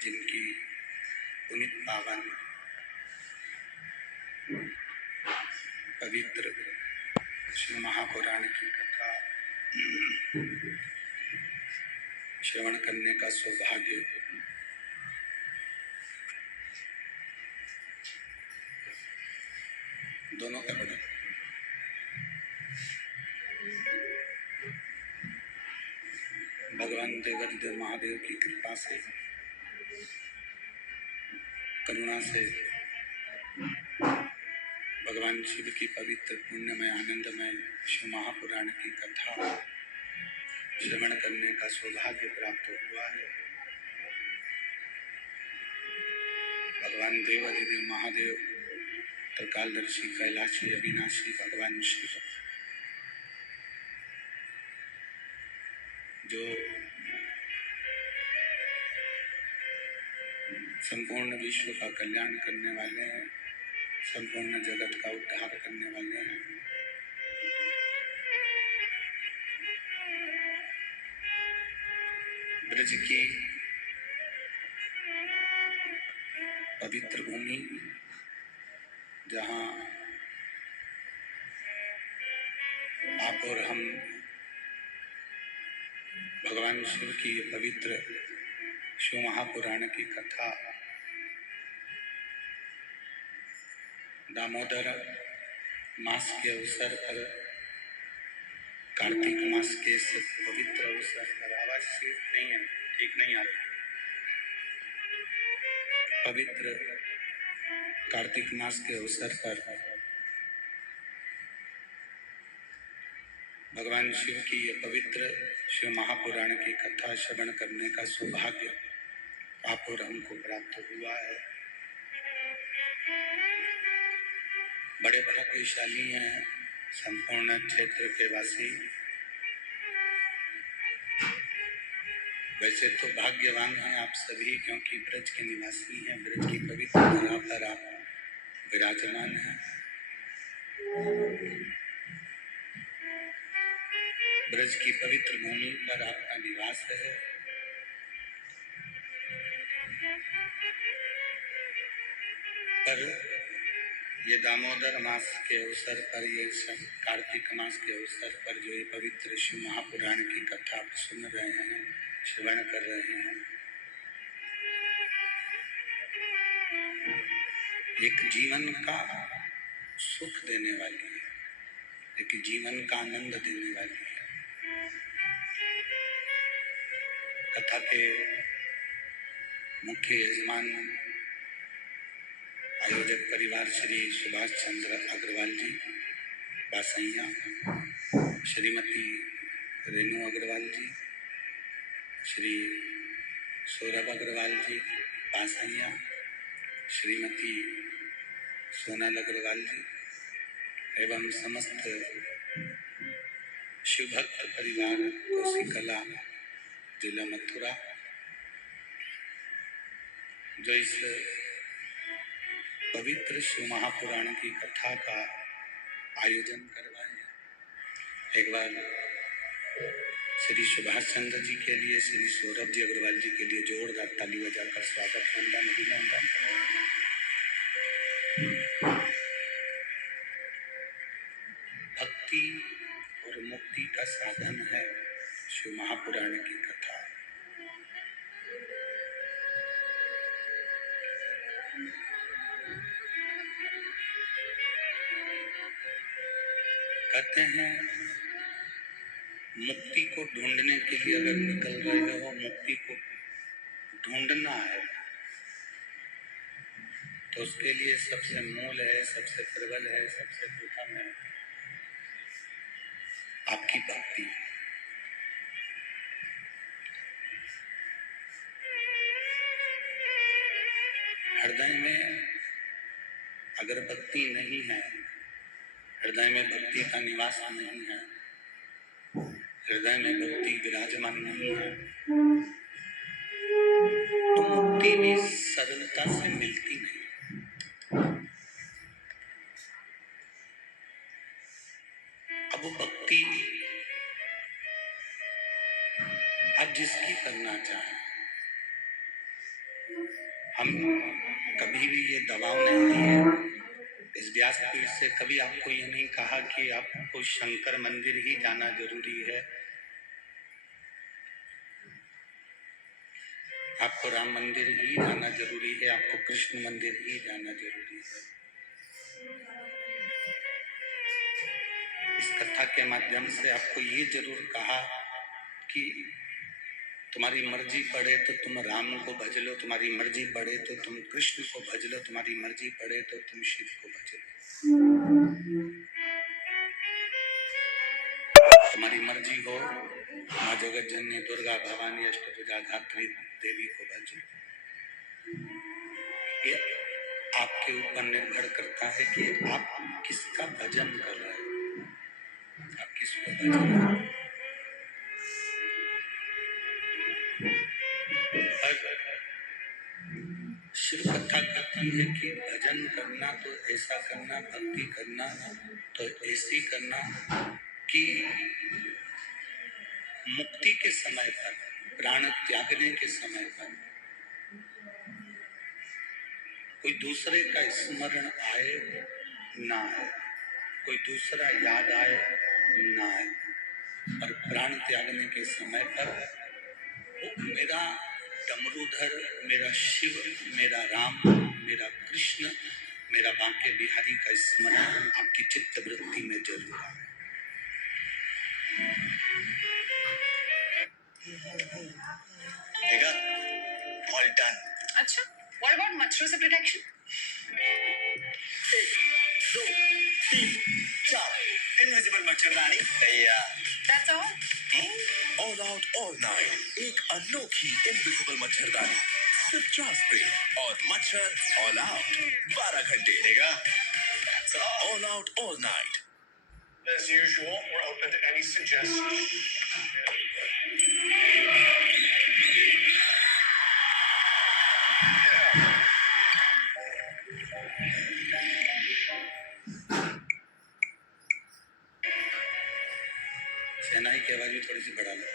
जिनकी पुनित पावन पवित्र श्री महापुराण की कथा श्रवण करने का सौभाग्य दोनों का बड़ा भगवान देवाधिदेव महादेव की कृपा से, करुणा से भगवान शिव की पवित्र पुण्यमय आनंदमय शिव महापुराण की कथा श्रवण करने का सौभाग्य प्राप्त हुआ है। भगवान देवाधिदेव महादेव त्रिकालदर्शी कैलाशी अविनाशी भगवान शिव जो संपूर्ण विश्व का कल्याण करने वाले हैं, संपूर्ण जगत का उद्धार करने वाले हैं। ब्रज की पवित्र भूमि जहाँ आप और हम भगवान शिव की पवित्र शिव महापुराण की कथा दामोदर मास के अवसर पर, कार्तिक मास के इस पवित्र अवसर पर, आवाज नहीं है, ठीक नहीं आ रही, पवित्र कार्तिक मास के अवसर पर भगवान शिव की ये पवित्र शिव महापुराण की कथा श्रवण करने का सौभाग्य आप और हमको प्राप्त हुआ है। बड़े भाग्यशाली हैं संपूर्ण क्षेत्र के वासी। वैसे तो भाग्यवान हैं आप सभी, क्योंकि ब्रज के निवासी हैं, ब्रज की पवित्र धरा पर आप विराजमान हैं। ब्रज की पवित्र भूमि पर आपका निवास है। पर ये दामोदर मास के अवसर पर, ये कार्तिक मास के अवसर पर जो ये पवित्र शिव महापुराण की कथा आप सुन रहे हैं, श्रवण कर रहे हैं, एक जीवन का सुख देने वाली है, एक जीवन का आनंद देने वाली है। कथा के मुख्य यजमान आयोजक परिवार श्री सुभाष चंद्र अग्रवाल जी बासैया, श्रीमती रेणु अग्रवाल जी, श्री सौरभ अग्रवाल जी बासैया, श्रीमती सोनल अग्रवाल जी एवं समस्त शिवभक्त परिवार कौशिकला जिला मथुरा जो इस पवित्र शिव महापुराण की कथा का आयोजन करवाए। एक बार श्री सुभाष चंद्र जी के लिए, श्री सौरभ जी अग्रवाल जी के लिए जोरदार ताली बजाकर स्वागत, वंदन अभिनंदन। भक्ति और मुक्ति का साधन है शिव महापुराण की कथा। कहते हैं मुक्ति को ढूंढने के लिए अगर निकल रहे हो, मुक्ति को ढूंढना है, तो उसके लिए सबसे मूल है, सबसे प्रबल है, सबसे प्रथम है आपकी भक्ति। हृदय में अगर भक्ति नहीं है, हृदय में भक्ति का निवास नहीं है, हृदय में भक्ति विराजमान नहीं है, तो मुक्ति भी सरलता से मिलती नहीं। अब भक्ति आप जिसकी करना चाहें, हम कभी भी ये दबाव नहीं दिए इस व्यासपीठ से, कभी आपको ये नहीं कहा कि आपको शंकर मंदिर ही जाना जरूरी है, आपको राम मंदिर ही जाना जरूरी है, आपको कृष्ण मंदिर ही जाना जरूरी है। इस कथा के माध्यम से आपको ये जरूर कहा कि तुम्हारी मर्जी पड़े तो तुम राम को भज लो, तुम्हारी मर्जी पड़े तो तुम कृष्ण को भज लो, तुम्हारी मर्जी पड़े तो तुम शिव को भज लो। तुम्हारी मर्जी हो माँ जगत जननी दुर्गा भवानी अष्टभुजा धात्री देवी को भज लो। ये आपके ऊपर निर्भर करता है कि आप किसका भजन कर रहे हो, आप किसको भज रहे हो। शिव कथा कहती है कि भजन करना तो ऐसा करना, भक्ति करना तो ऐसी करना कि मुक्ति के समय पर, प्राण त्यागने के समय पर कोई दूसरे का स्मरण आए ना आए, कोई दूसरा याद आए ना आए, और प्राण त्यागने के समय पर वो मेरा डमरूधर, मेरा शिव, मेरा राम, मेरा कृष्ण, मेरा बांके बिहारी का स्मरण आपकी चित्त वृत्ति में जरूर आए। All done. अच्छा, what about मच्छरों से protection? 1, 2, 3, 4 इनविजिबल मच्छरदानी तैयार। That's all? All out all night एक अनोखी इनविजिबल मच्छरदानी, सिर्फ 4 स्प्रे और मच्छर all out 12 घंटे देगा। That's all out all night. As usual, we're open to any suggestions. शहनाई की आवाज भी थोड़ी सी बढ़ा लो।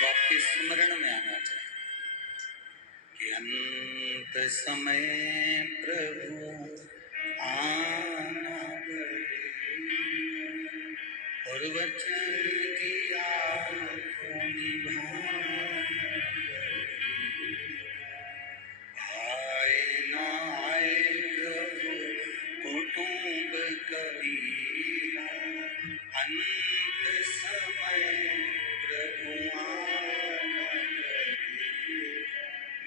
वो आपके स्मरण में आना चाहिए कि अंत समय प्रभु आना और वचन दिया को निभाना, आए ना आए प्रभु कुटुंब कबीला, अंत समय प्रभु आना,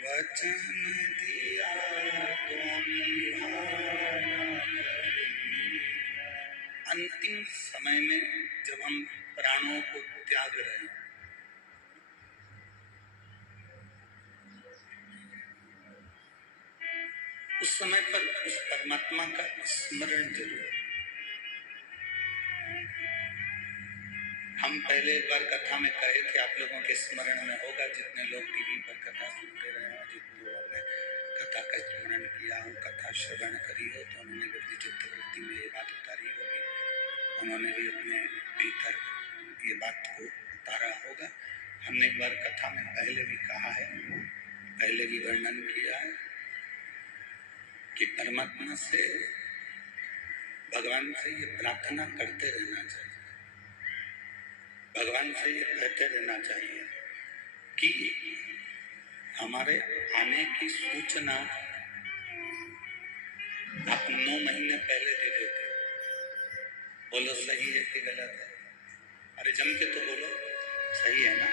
वचन दिया तो निभाना। अंतिम समय में जब हम प्राणों को त्याग रहे हैं, उस समय पर उस परमात्मा का स्मरण जरूर। हम पहले एक बार कथा में कहे थे, आप लोगों के स्मरण में होगा, जितने लोग टीवी पर कथा सुनते रहे हो, जितने लोगों ने कथा का स्मरण किया हो, कथा श्रवण करी हो, तो उन्होंने भी अपनी चित्त वृत्ति में ये बात उतारी होगी, उन्होंने भी अपने भीतर ये बात को उतारा होगा। हमने एक बार कथा में पहले भी कहा है, पहले भी वर्णन किया है कि परमात्मा से, भगवान से ये प्रार्थना करते रहना चाहिए, भगवान से ये कहते रहना चाहिए कि हमारे आने की सूचना आप 9 महीने पहले दे देते। बोलो सही है कि गलत है? अरे जम के तो बोलो, सही है ना?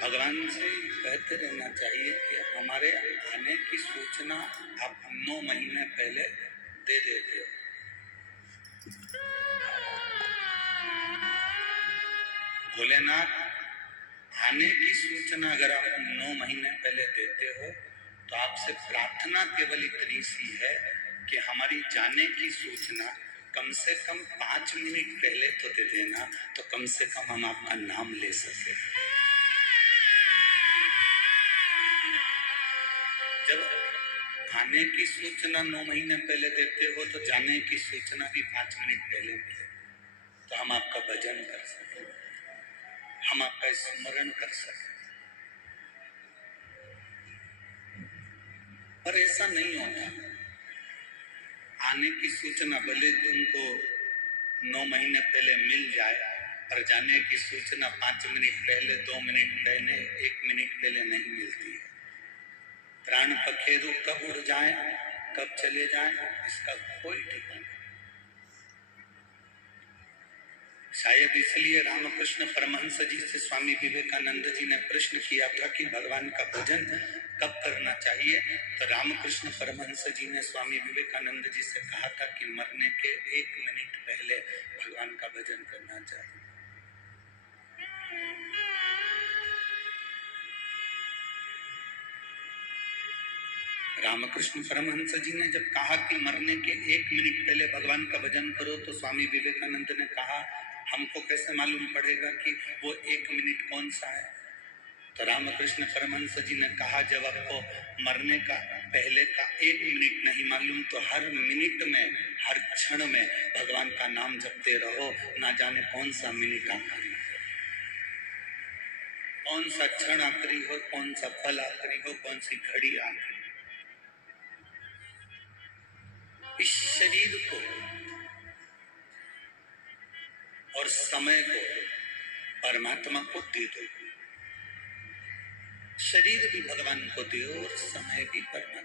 भगवान से कहते रहना चाहिए कि हमारे आने की सूचना आप 9 महीने पहले दे देते हो। भोलेनाथ, आने की सूचना अगर आप 9 महीने पहले देते हो तो आपसे प्रार्थना केवल इतनी सी है कि हमारी जाने की सूचना कम से कम 5 मिनट पहले तो दे देना, तो कम से कम हम आपका नाम ले सके। जब आने की सूचना 9 महीने पहले देते हो तो जाने की सूचना भी 5 मिनट पहले मिले, तो हम आपका भजन कर सकें, हम आपका स्मरण कर सकें। पर ऐसा नहीं होता। आने की सूचना भले तुमको 9 महीने पहले मिल जाए, पर जाने की सूचना 5 मिनट पहले, 2 मिनट पहले, 1 मिनट पहले नहीं मिलती है। प्राण पखेरु कब उड़ जाए, कब चले जाए, इसका कोई ठिकाना। शायद इसलिए रामकृष्ण परमहंस जी से स्वामी विवेकानंद जी ने प्रश्न किया था कि भगवान का भजन कब करना चाहिए, तो रामकृष्ण परमहंस जी ने स्वामी विवेकानंद जी से कहा था कि मरने के 1 मिनट पहले भगवान का भजन करना चाहिए। रामकृष्ण परमहंस जी ने जब कहा कि मरने के 1 मिनट पहले भगवान का भजन करो, तो स्वामी विवेकानंद ने कहा हमको कैसे मालूम पड़ेगा कि वो 1 मिनट कौन सा है। तो रामकृष्ण परमहंस जी ने कहा जब आपको मरने का पहले का 1 मिनट नहीं मालूम, तो हर मिनट में, हर क्षण में भगवान का नाम जपते रहो, ना जाने कौन सा मिनट आखिरी हो, कौन सा क्षण आखिरी हो, कौन सा पल आखिरी हो, कौन सी घड़ी आखिरी। इस शरीर को और समय को परमात्मा को दे दो। शरीर भी भगवान को दो और समय भी परमात्मा।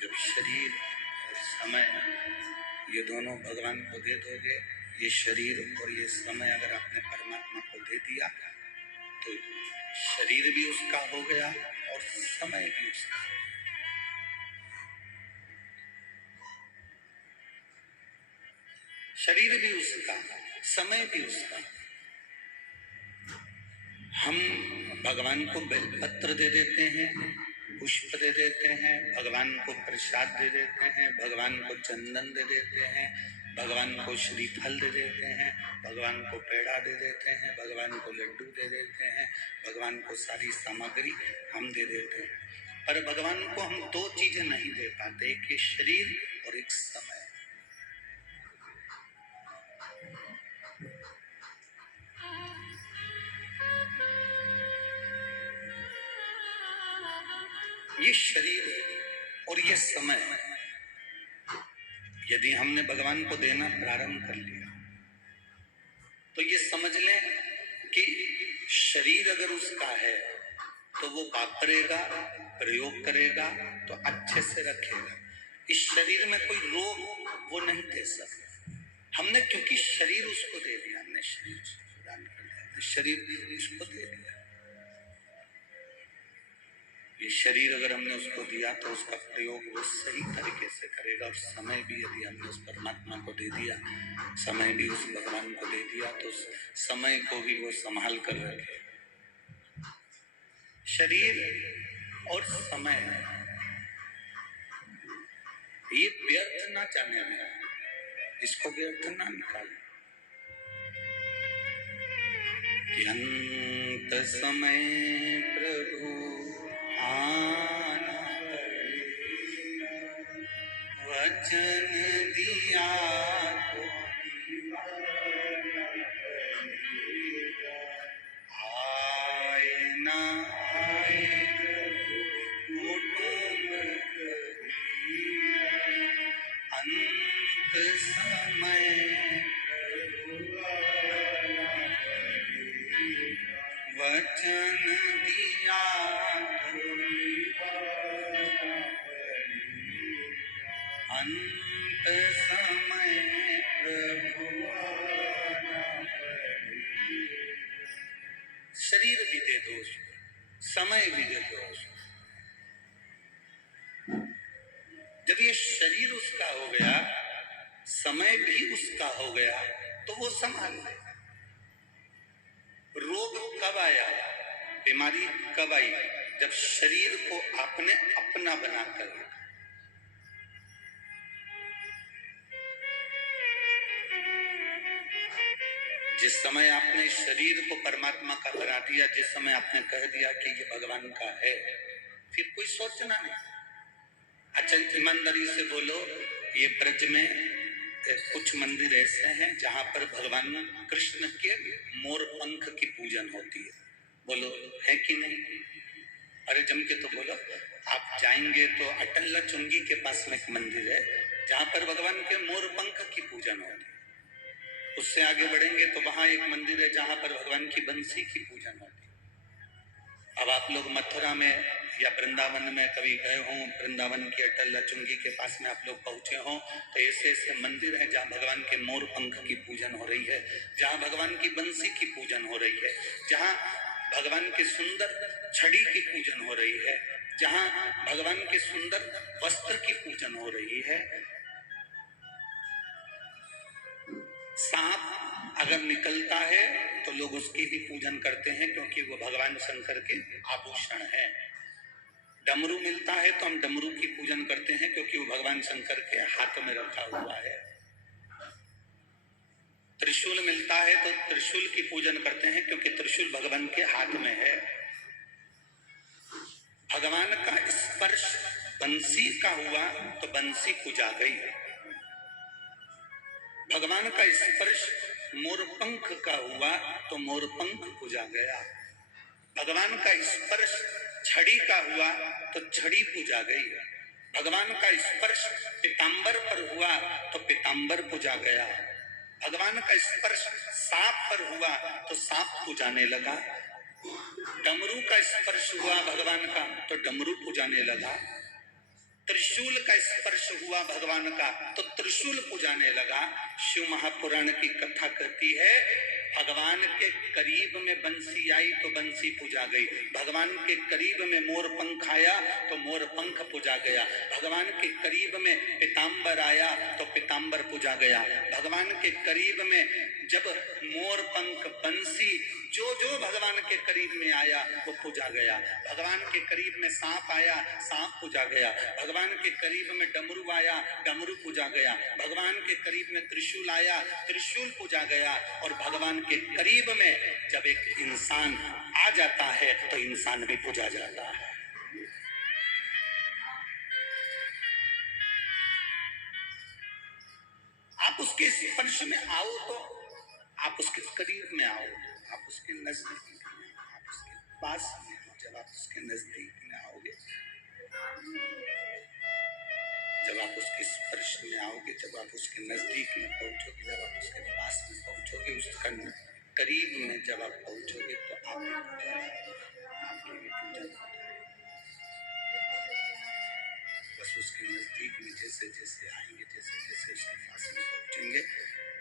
जब शरीर और समय ये दोनों भगवान को दे दोगे, ये शरीर और ये समय अगर आपने परमात्मा को दे दिया, तो शरीर भी उसका हो गया और समय भी उसका। शरीर भी उसका, समय भी उसका। हम भगवान को बेलपत्र दे देते हैं, पुष्प दे देते हैं, भगवान को प्रसाद दे देते हैं, भगवान को चंदन दे देते हैं, भगवान को श्रीफल दे देते हैं, भगवान को पेड़ा दे देते हैं, भगवान को लड्डू दे देते हैं, भगवान को सारी सामग्री हम दे देते हैं। पर भगवान को हम 2 चीजें नहीं दे पाते, एक ये शरीर और एक समय। ये शरीर और ये समय यदि हमने भगवान को देना प्रारंभ कर लिया, तो ये समझ लें कि शरीर अगर उसका है तो वो वापरेगा, प्रयोग करेगा तो अच्छे से रखेगा। इस शरीर में कोई रोग वो नहीं दे सकता। हमने क्योंकि शरीर उसको दे दिया, हमने शरीर दान कर दिया, शरीर उसको दे दिया। ये शरीर अगर हमने उसको दिया तो उसका प्रयोग वो सही तरीके से करेगा, और समय भी यदि हमने उस परमात्मा को दे दिया, समय भी उस भगवान को दे दिया, तो समय को भी वो संभाल कर रखे। शरीर और समय ये व्यर्थ ना जाने में, इसको व्यर्थ ना निकाले कि अंत समय प्रभु आना वचन दिया तो आए ना आए अंत समय वचन दिया अंत समय प्रभु। शरीर भी दे दो उसको, समय भी दे दो उसको। जब ये शरीर उसका हो गया, समय भी उसका हो गया, तो वो संभाल लेगा। रोग कब आया, बीमारी कब आई, जब शरीर को आपने अपना बनाकर रखा। जिस समय आपने शरीर को परमात्मा का बना दिया, जिस समय आपने कह दिया कि ये भगवान का है, फिर कोई सोचना नहीं। अच्छा ईमानदारी से बोलो, ये ब्रज में कुछ मंदिर ऐसे हैं जहां पर भगवान कृष्ण के मोर पंख की पूजन होती है, बोलो है कि नहीं? अरे जम के तो बोलो। आप जाएंगे तो अटल्ला चुंगी के पास में एक मंदिर है जहां पर भगवान के मोर पंख की पूजन होती है। उससे आगे बढ़ेंगे तो वहां एक मंदिर है जहां पर भगवान की बंसी की पूजन होती है। अब आप लोग मथुरा में या वृंदावन में कभी गए हों, वृंदावन की अटल्ला चुंगी के पास में आप लोग पहुंचे हों, तो ऐसे ऐसे मंदिर हैं जहां भगवान के मोर पंख की पूजन हो रही है, जहां भगवान की बंसी की पूजन हो रही है, जहां भगवान के सुंदर छड़ी की पूजन हो रही है, जहां भगवान के सुंदर वस्त्र की पूजन हो रही है। सांप अगर निकलता है तो लोग उसकी भी पूजन करते हैं क्योंकि वो भगवान शंकर के आभूषण है। डमरू मिलता है तो हम डमरू की पूजन करते हैं क्योंकि वो भगवान शंकर के हाथ में रखा हुआ है। त्रिशूल मिलता है तो त्रिशूल की पूजन करते हैं क्योंकि त्रिशूल भगवान के हाथ में है। भगवान का स्पर्श बंसी का हुआ तो बंसी पूजा गई। भगवान का स्पर्श मोरपंख का हुआ तो मोरपंख पूजा गया। भगवान का स्पर्श छड़ी का हुआ तो छड़ी पूजा गई। भगवान का स्पर्श पीतांबर पर हुआ तो पीतांबर पूजा गया। भगवान का स्पर्श सांप पर हुआ तो सांप पूजाने लगा। डमरू का स्पर्श हुआ भगवान का तो डमरू पूजाने लगा। त्रिशूल का स्पर्श हुआ भगवान का तो त्रिशूल पूजाने लगा। शिव महापुराण की कथा कहती है भगवान के करीब में बंसी आई तो बंसी पूजा गई। भगवान के करीब में मोर पंख आया तो मोर पंख पूजा गया। भगवान के करीब में पीतांबर आया तो पीतांबर पूजा गया। भगवान के करीब में जब मोर पंख बंसी जो जो भगवान के करीब में आया वो पूजा गया। भगवान के करीब में सांप आया, सांप पूजा गया। भगवान के करीब में डमरू आया, डमरू पूजा गया। भगवान के करीब में त्रिशूल आया, त्रिशूल पूजा गया। और भगवान के करीब में जब एक इंसान आ जाता है तो इंसान भी पूजा जाता है। आप उसके स्पर्श में आओ तो आप उसके करीब में आओ, आप उसके नजदीक में, आप उसके पास में हो। जब आप उसके नजदीक में आओगे, जब आप उसके स्पर्श में आओगे, जब आप उसके नजदीक में पहुंचोगे, जब आप उसके पास में पहुंचोगे, उसका करीब में जब आप पहुंचोगे तो आपकी भी पूजा। बस उसके नजदीक में जैसे जैसे आएंगे, जैसे जैसे उसके पास में पहुंचेंगे,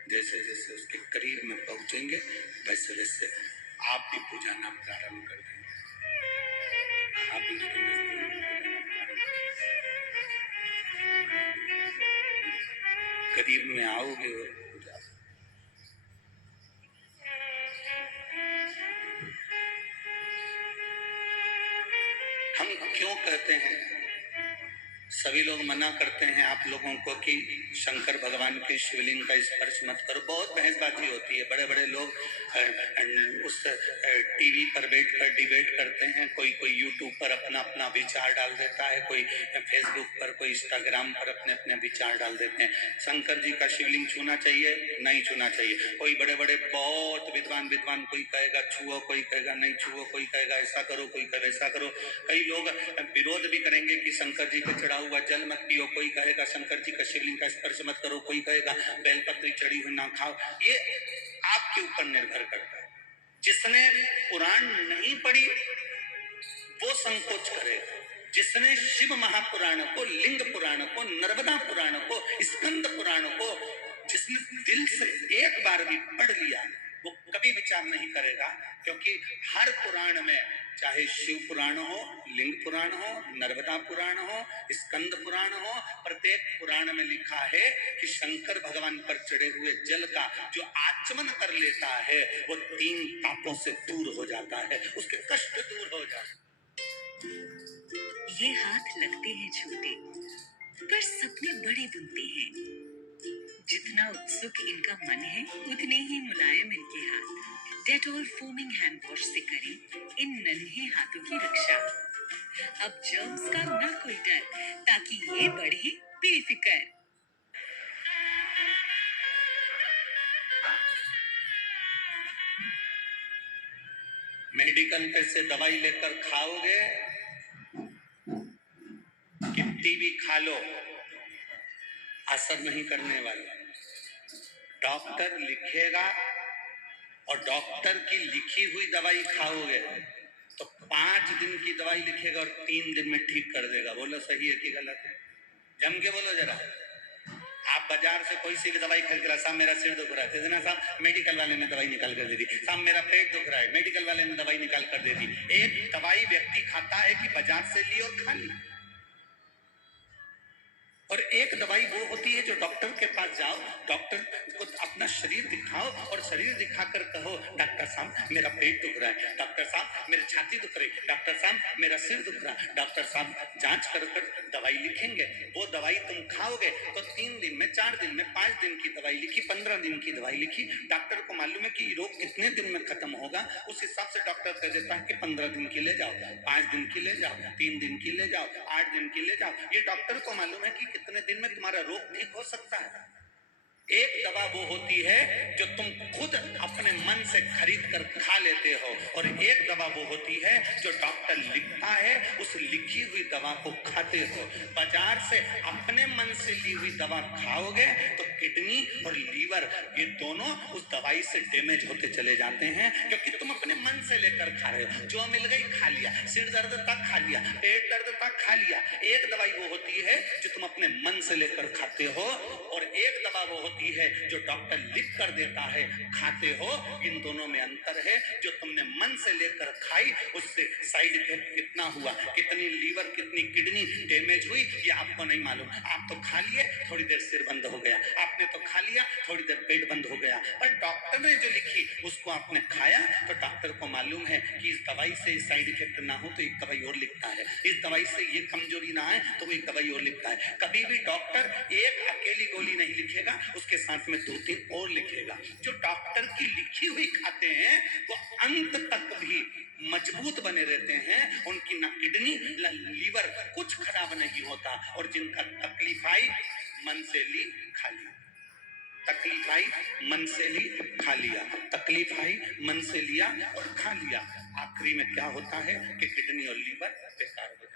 जैसे जैसे उसके करीब में पहुंचेंगे, वैसे वैसे आप भी पूजाना प्रारंभ कर देंगे। आप भी उसके करीब में आओगे और पूजा। हम क्यों कहते हैं, सभी लोग मना करते हैं आप लोगों को कि शंकर भगवान के शिवलिंग का स्पर्श मत करो। बहुत बहसबाजी होती है, बड़े बड़े लोग उस टीवी पर बैठकर डिबेट करते हैं। कोई कोई यूट्यूब पर अपना अपना विचार डाल देता है, कोई फेसबुक पर, कोई इंस्टाग्राम पर अपने अपने विचार डाल देते हैं। शंकर जी का शिवलिंग छूना चाहिए, नहीं छूना चाहिए। कोई बड़े बड़े बहुत विद्वान कोई कहेगा छुओ, कोई कहेगा नहीं छुओ, कोई कहेगा ऐसा करो, कोई कहेगा ऐसा करो। कई लोग विरोध भी करेंगे कि शंकर जी के चढ़ा हुआ जल मत पियो, कोई कहेगा शंकर जी का शिवलिंग का स्पर्श मत करो, कोई कहेगा बेलपत्री चढ़ी हुई ना खाओ। ये आपके ऊपर निर्भर करता है। जिसने पुराण नहीं पढ़ी वो संकोच करेगा। जिसने शिव महापुराण को, लिंग पुराण को, नर्मदा पुराण को, स्कंद पुराण को जिसने दिल से एक बार भी पढ़ लिया वो कभी विचार नहीं करेगा, क्योंकि हर पुराण में, चाहे शिव पुराण हो, लिंग पुराण हो, नर्मदा पुराण हो, स्कंद पुराण हो, प्रत्येक पुराण में लिखा है कि शंकर भगवान पर चढ़े हुए जल का जो आचमन कर लेता है वो 3 पापों से दूर हो जाता है, उसके कष्ट दूर हो जाते हैं। ये हाथ लगते हैं छोटे पर सपने बड़े बुनते हैं। जितना उत्सुक इनका मन है उतने ही मुलायम इनके हाथ। डेटॉल फोमिंग हैंड वॉश से करें इन नन्हे हाथों की रक्षा। अब जर्म्स का ना कोई डर, ताकि ये बढ़े बेफिक्र। मेडिकल पे से दवाई लेकर खाओगे, कितनी भी खा लो, असर नहीं करने वाला। डॉक्टर लिखेगा और डॉक्टर की लिखी हुई दवाई खाओगे तो 5 दिन की दवाई लिखेगा और 3 दिन में ठीक कर देगा। बोलो सही है कि गलत है? जम के बोलो जरा। आप बाजार से कोई सी भी दवाई खरीद कर, साहब मेरा सिर दुख रहा है, देना साहब मेडिकल वाले ने दवाई निकाल कर दे दी, साहब मेरा पेट दुख रहा है, मेडिकल वाले ने दवाई निकाल कर दे दी। एक दवाई व्यक्ति खाता है कि बाजार से ली और खा ली, और एक दवाई वो होती है जो डॉक्टर के पास जाओ, डॉक्टर को अपना शरीर दिखाओ और शरीर दिखाकर कहो डॉक्टर साहब मेरा पेट दुख रहा है, डॉक्टर साहब मेरी छाती दुख रही, डॉक्टर साहब मेरा सिर दुख रहा है, डॉक्टर साहब जांच कर कर दवाई लिखेंगे। वो दवाई तुम खाओगे तो 3 दिन में, 4 दिन में, 5 दिन की दवाई लिखी, 15 दिन की दवाई लिखी। डॉक्टर को मालूम है कि रोग कितने दिन में खत्म होगा, उस हिसाब से डॉक्टर कह देता है कि 15 दिन की ले जाओ, 5 दिन की ले जाओ, 3 दिन की ले जाओ, 8 दिन की ले जाओ। ये डॉक्टर को मालूम है कि कितने दिन में तुम्हारा रोग ठीक हो सकता है। एक दवा वो होती है जो तुम खुद अपने मन से खरीद कर खा लेते हो, और एक दवा वो होती है जो डॉक्टर लिखता है, उस लिखी हुई दवा को खाते हो। बाजार से अपने मन से ली हुई दवा खाओगे तो किडनी और लीवर ये दोनों उस दवाई से डैमेज होते चले जाते हैं, क्योंकि तुम अपने मन से लेकर खा रहे हो। जो मिल गई खा लिया, सिर दर्द तक खा लिया, पेट दर्द तक खा लिया। एक दवाई वो होती है जो तुम अपने मन से लेकर खाते हो, और एक दवा वो होती है जो डॉक्टर लिख कर देता है, खाते हो। इन दोनों में अंतर है। जो तुमने मन से लेकर खाई उससे साइड इफेक्ट कितना हुआ, कितनी लीवर कितनी किडनी डैमेज हुई, ये आपको नहीं मालूम। आप तो खा लिए, थोड़ी देर सिर बंद हो गया, आपने तो खा लिया, थोड़ी देर पेट बंद हो गया, पर डॉक्टर ने जो लिखी उसको आपने खाया तो डॉक्टर को मालूम है कि इस दवाई से साइड इफेक्ट ना हो तो एक दवाई और लिखता है, इस दवाई से ये कमजोरी ना आए तो वो एक दवाई और लिखता है। कभी भी डॉक्टर एक अकेली गोली नहीं लिखेगा, उसके साथ में 2-3 और लिखेगा। जो डॉक्टर की लिखी हुई खाते हैं वो अंत तक भी मजबूत बने रहते हैं, उनकी ना किडनी ना लीवर कुछ खराब नहीं होता। और जिनका तकलीफ आई मन से ली खा लिया, तकलीफ आई मन से ली खा लिया, तकलीफ आई मन से लिया और खा लिया। आखिरी में क्या होता है कि किडनी और लीवर बेकार हो जाता है।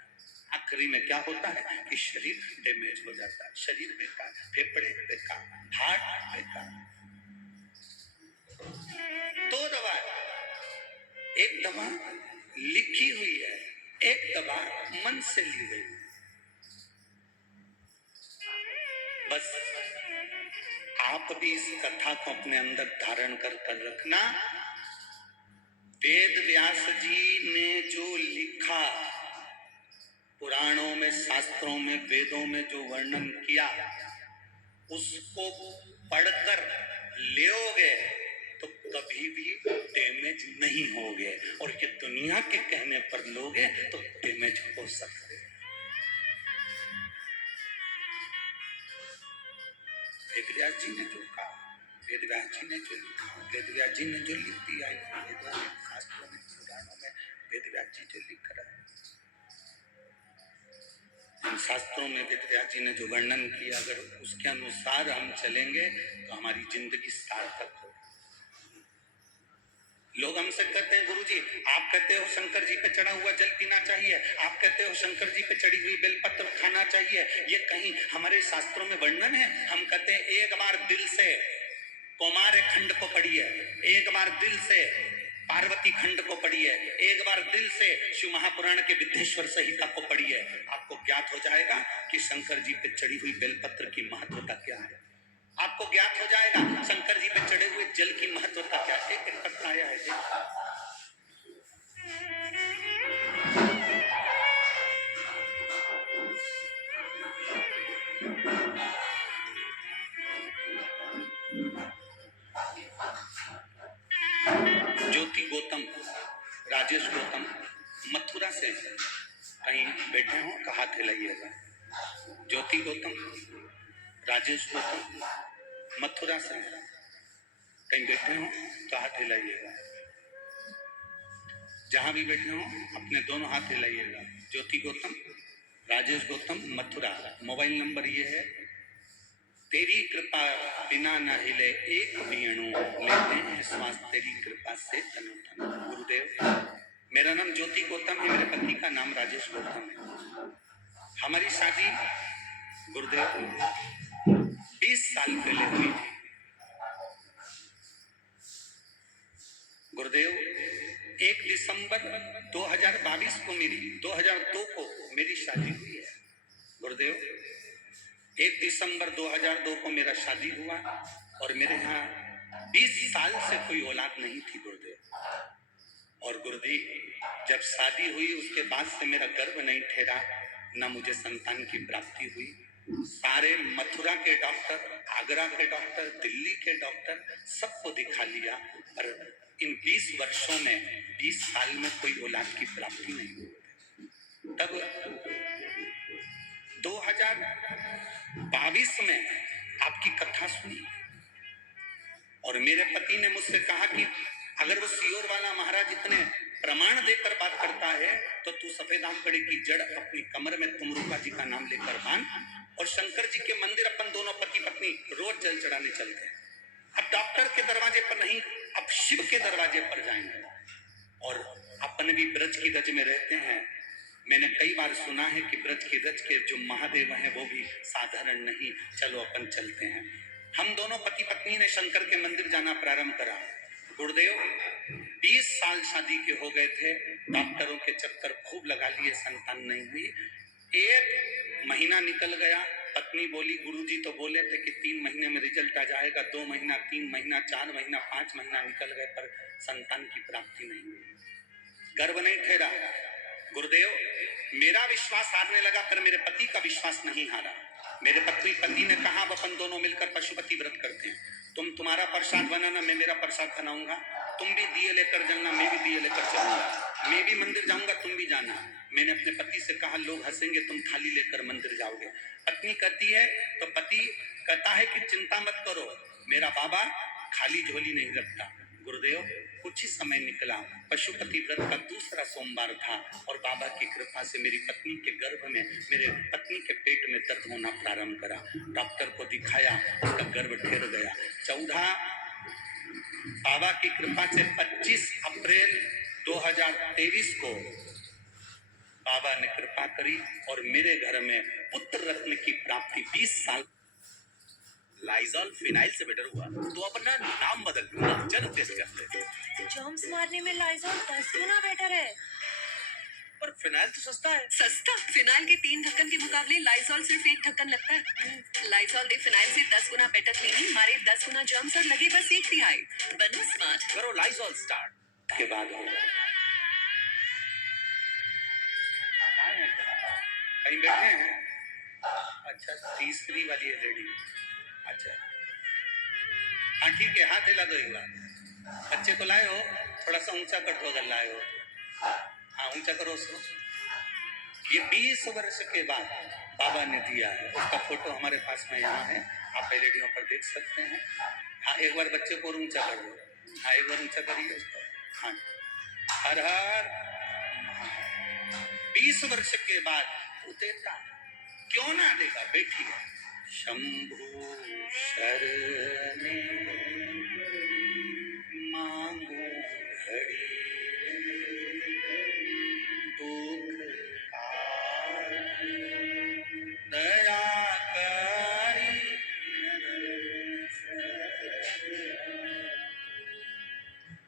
आखिरी में क्या होता है कि शरीर डैमेज हो जाता है, शरीर बेकार, फेफड़े बेकार, हार्ट बेकार। 2 दवा, एक दवा लिखी हुई है, एक दवा मन से ली गई। बस आप भी इस कथा को अपने अंदर धारण कर कर रखना। वेद व्यास जी ने जो लिखा, पुराणों में, शास्त्रों में, वेदों में जो वर्णन किया, उसको पढ़कर लेओगे तो कभी भी डैमेज नहीं होगे, और ये दुनिया के कहने पर लोगे तो डैमेज हो सकते हैं। वेदव्यास जी ने जो कहा, वेदव्यास जी ने जो लिखा, वेदव्यास जी ने जो लिख दिया, वेदों में, शास्त्रों में, पुराणों में वेदव्यास जी जो लिख रहा है, इन शास्त्रों में वेदव्यास जी ने जो वर्णन किया, अगर उसके अनुसार हम चलेंगे तो हमारी जिंदगी सार्थक हो। लोग हमसे कहते हैं गुरुजी आप कहते हो शंकर जी पे चढ़ा हुआ जल पीना चाहिए, आप कहते हो शंकर जी पे चढ़ी हुई बेलपत्र खाना चाहिए, ये कहीं हमारे शास्त्रों में वर्णन है? हम कहते हैं एक बार दिल से कौमार खंड को पढ़िए, एक बार दिल से पार्वती खंड को पढ़िए, एक बार दिल से शिव महापुराण के विद्येश्वर संहिता को पढ़िए। आपको ज्ञात हो जाएगा कि शंकर जी पे चढ़ी हुई बेलपत्र की महत्वता क्या है। आपको ज्ञात हो जाएगा शंकर जी पे चढ़े हुए जल की महत्वता क्या है। एक पत्र आया है, ज्योति गौतम, राजेश गौतम मथुरा से कहीं बैठे हो तो हाथ हिलाइएगा। ज्योति गौतम, राजेश गौतम मथुरा से कहीं बैठे हो तो हाथ हिलाइएगा। जहां भी बैठे हो अपने दोनों हाथ हिलाइएगा। ज्योति गौतम, राजेश गौतम, मथुरा। मोबाइल नंबर ये है, तेरी कृपा बिना न हिले एक भी अणु, लेते हैं श्वास तेरी कृपा से तनो तन। गुरुदेव, मेरा नाम ज्योति गौतम है, मेरे पति का नाम राजेश गौतम है। हमारी शादी गुरुदेव 20 साल पहले हुई थी। गुरुदेव 1 दिसंबर 2022 को 2002 को मेरी शादी हुई है। गुरुदेव 1 दिसंबर 2002 को मेरा शादी हुआ और मेरे यहाँ 20 साल से कोई औलाद नहीं थी गुरुदेव। और गुरुदेव जब शादी हुई उसके बाद से मेरा गर्भ नहीं ठहरा, ना मुझे संतान की प्राप्ति हुई। सारे मथुरा के डॉक्टर, आगरा के डॉक्टर, दिल्ली के डॉक्टर सबको दिखा लिया, पर इन 20 वर्षों में 20 साल में कोई औलाद की प्राप्ति नहीं हुई। तब 2022 में आपकी कथा सुनी और मेरे पति ने मुझसे कहा कि अगर वो सियोर वाला महाराज इतने प्रमाण देकर बात करता है तो तू सफेद आंकड़े की जड़ अपनी कमर में तुमरुका जी का नाम लेकर बांध और शंकर जी के मंदिर अपन दोनों पति पत्नी रोज जल चढ़ाने चलते हैं। अब डॉक्टर के दरवाजे पर नहीं, अब शिव के दरवाजे पर जाएंगे। और अपन भी ब्रज की रज में रहते हैं। मैंने कई बार सुना है कि ब्रज की रज के जो महादेव हैं वो भी साधारण नहीं। चलो अपन चलते हैं। हम दोनों पति पत्नी ने शंकर के मंदिर जाना प्रारंभ करा। गुरुदेव 20 साल शादी के हो गए थे, डॉक्टरों के चक्कर खूब लगा लिए, संतान नहीं हुई। 1 महीना निकल गया, पत्नी बोली, गुरुजी तो बोले थे कि 3 महीने में रिजल्ट आ जाएगा। 2 महीना, 3 महीना, 4 महीना, 5 महीना निकल गए, पर संतान की प्राप्ति नहीं हुई, गर्भ नहीं ठहरा। गुरुदेव मेरा विश्वास हारने लगा, पर मेरे पति का विश्वास नहीं हारा। मेरे पति ने कहा, अब अपन दोनों मिलकर पशुपति व्रत करते हैं। तुम तुम्हारा प्रसाद बनाना, मैं मेरा प्रसाद बनाऊंगा। तुम भी दिए लेकर चलना, मैं भी दिए लेकर चलूंगा। मैं भी मंदिर जाऊंगा, तुम भी जाना। मैंने अपने पति से कहा, लोग हंसेंगे, तुम थाली लेकर मंदिर जाओगे। पत्नी कहती है, तो पति कहता है कि चिंता मत करो, मेरा बाबा खाली झोली नहीं रखता। गुरुदेव कुछ ही समय निकला, पशुपति व्रत का दूसरा सोमवार था और बाबा की कृपा से मेरी पत्नी के गर्भ में, मेरे पत्नी के पेट में दर्द होना प्रारंभ करा। डॉक्टर को दिखाया, उसका गर्भ ठहर गया। 14 बाबा की कृपा से 25 अप्रैल 2023 को बाबा ने कृपा करी और मेरे घर में पुत्र रत्न की प्राप्ति 20 साल। लाइजॉल फिनाइल से बेटर हुआ तो अपना नाम बदल लूंगा। चलो टेस्ट करते हैं। जर्म्स मारने में लाइजॉल 10 गुना बेटर है। पर फिनाइल तो सस्ता है। सस्ता? फिनाइल के 3 ढक्कन के मुकाबले लाइजॉल सिर्फ 1 ढक्कन लगता है। लाइजॉल दे फिनाइल से 10 गुना बेटर क्लीनिंग, मारे 10 गुना जर्म्स और लगे बस 1 तिहाई। बनो स्मार्ट, करो लाइजॉल स्टार्ट। के बाद कहीं बैठे हैं? अच्छा, तीसरी वाली है रेडी। अच्छा हाँ ठीक है, हाथ हिला दो एक बार। बच्चे को लाए हो, थोड़ा सा ऊंचा कर दो अगर लाए हो। हाँ ऊंचा करो उसको। ये 20 वर्ष के बाद बाबा ने दिया है, उसका फोटो हमारे पास में यहाँ है, आप पहले वीडियो पर देख सकते हैं। हाँ एक बार बच्चे को ऊंचा कर दो। हाँ एक बार ऊंचा करिए उसको। हाँ हर हर 20 वर्ष के बाद तू देता क्यों ना देगा? बैठिए। शंभु शरणे मांगो घड़ी, दुख दया करी।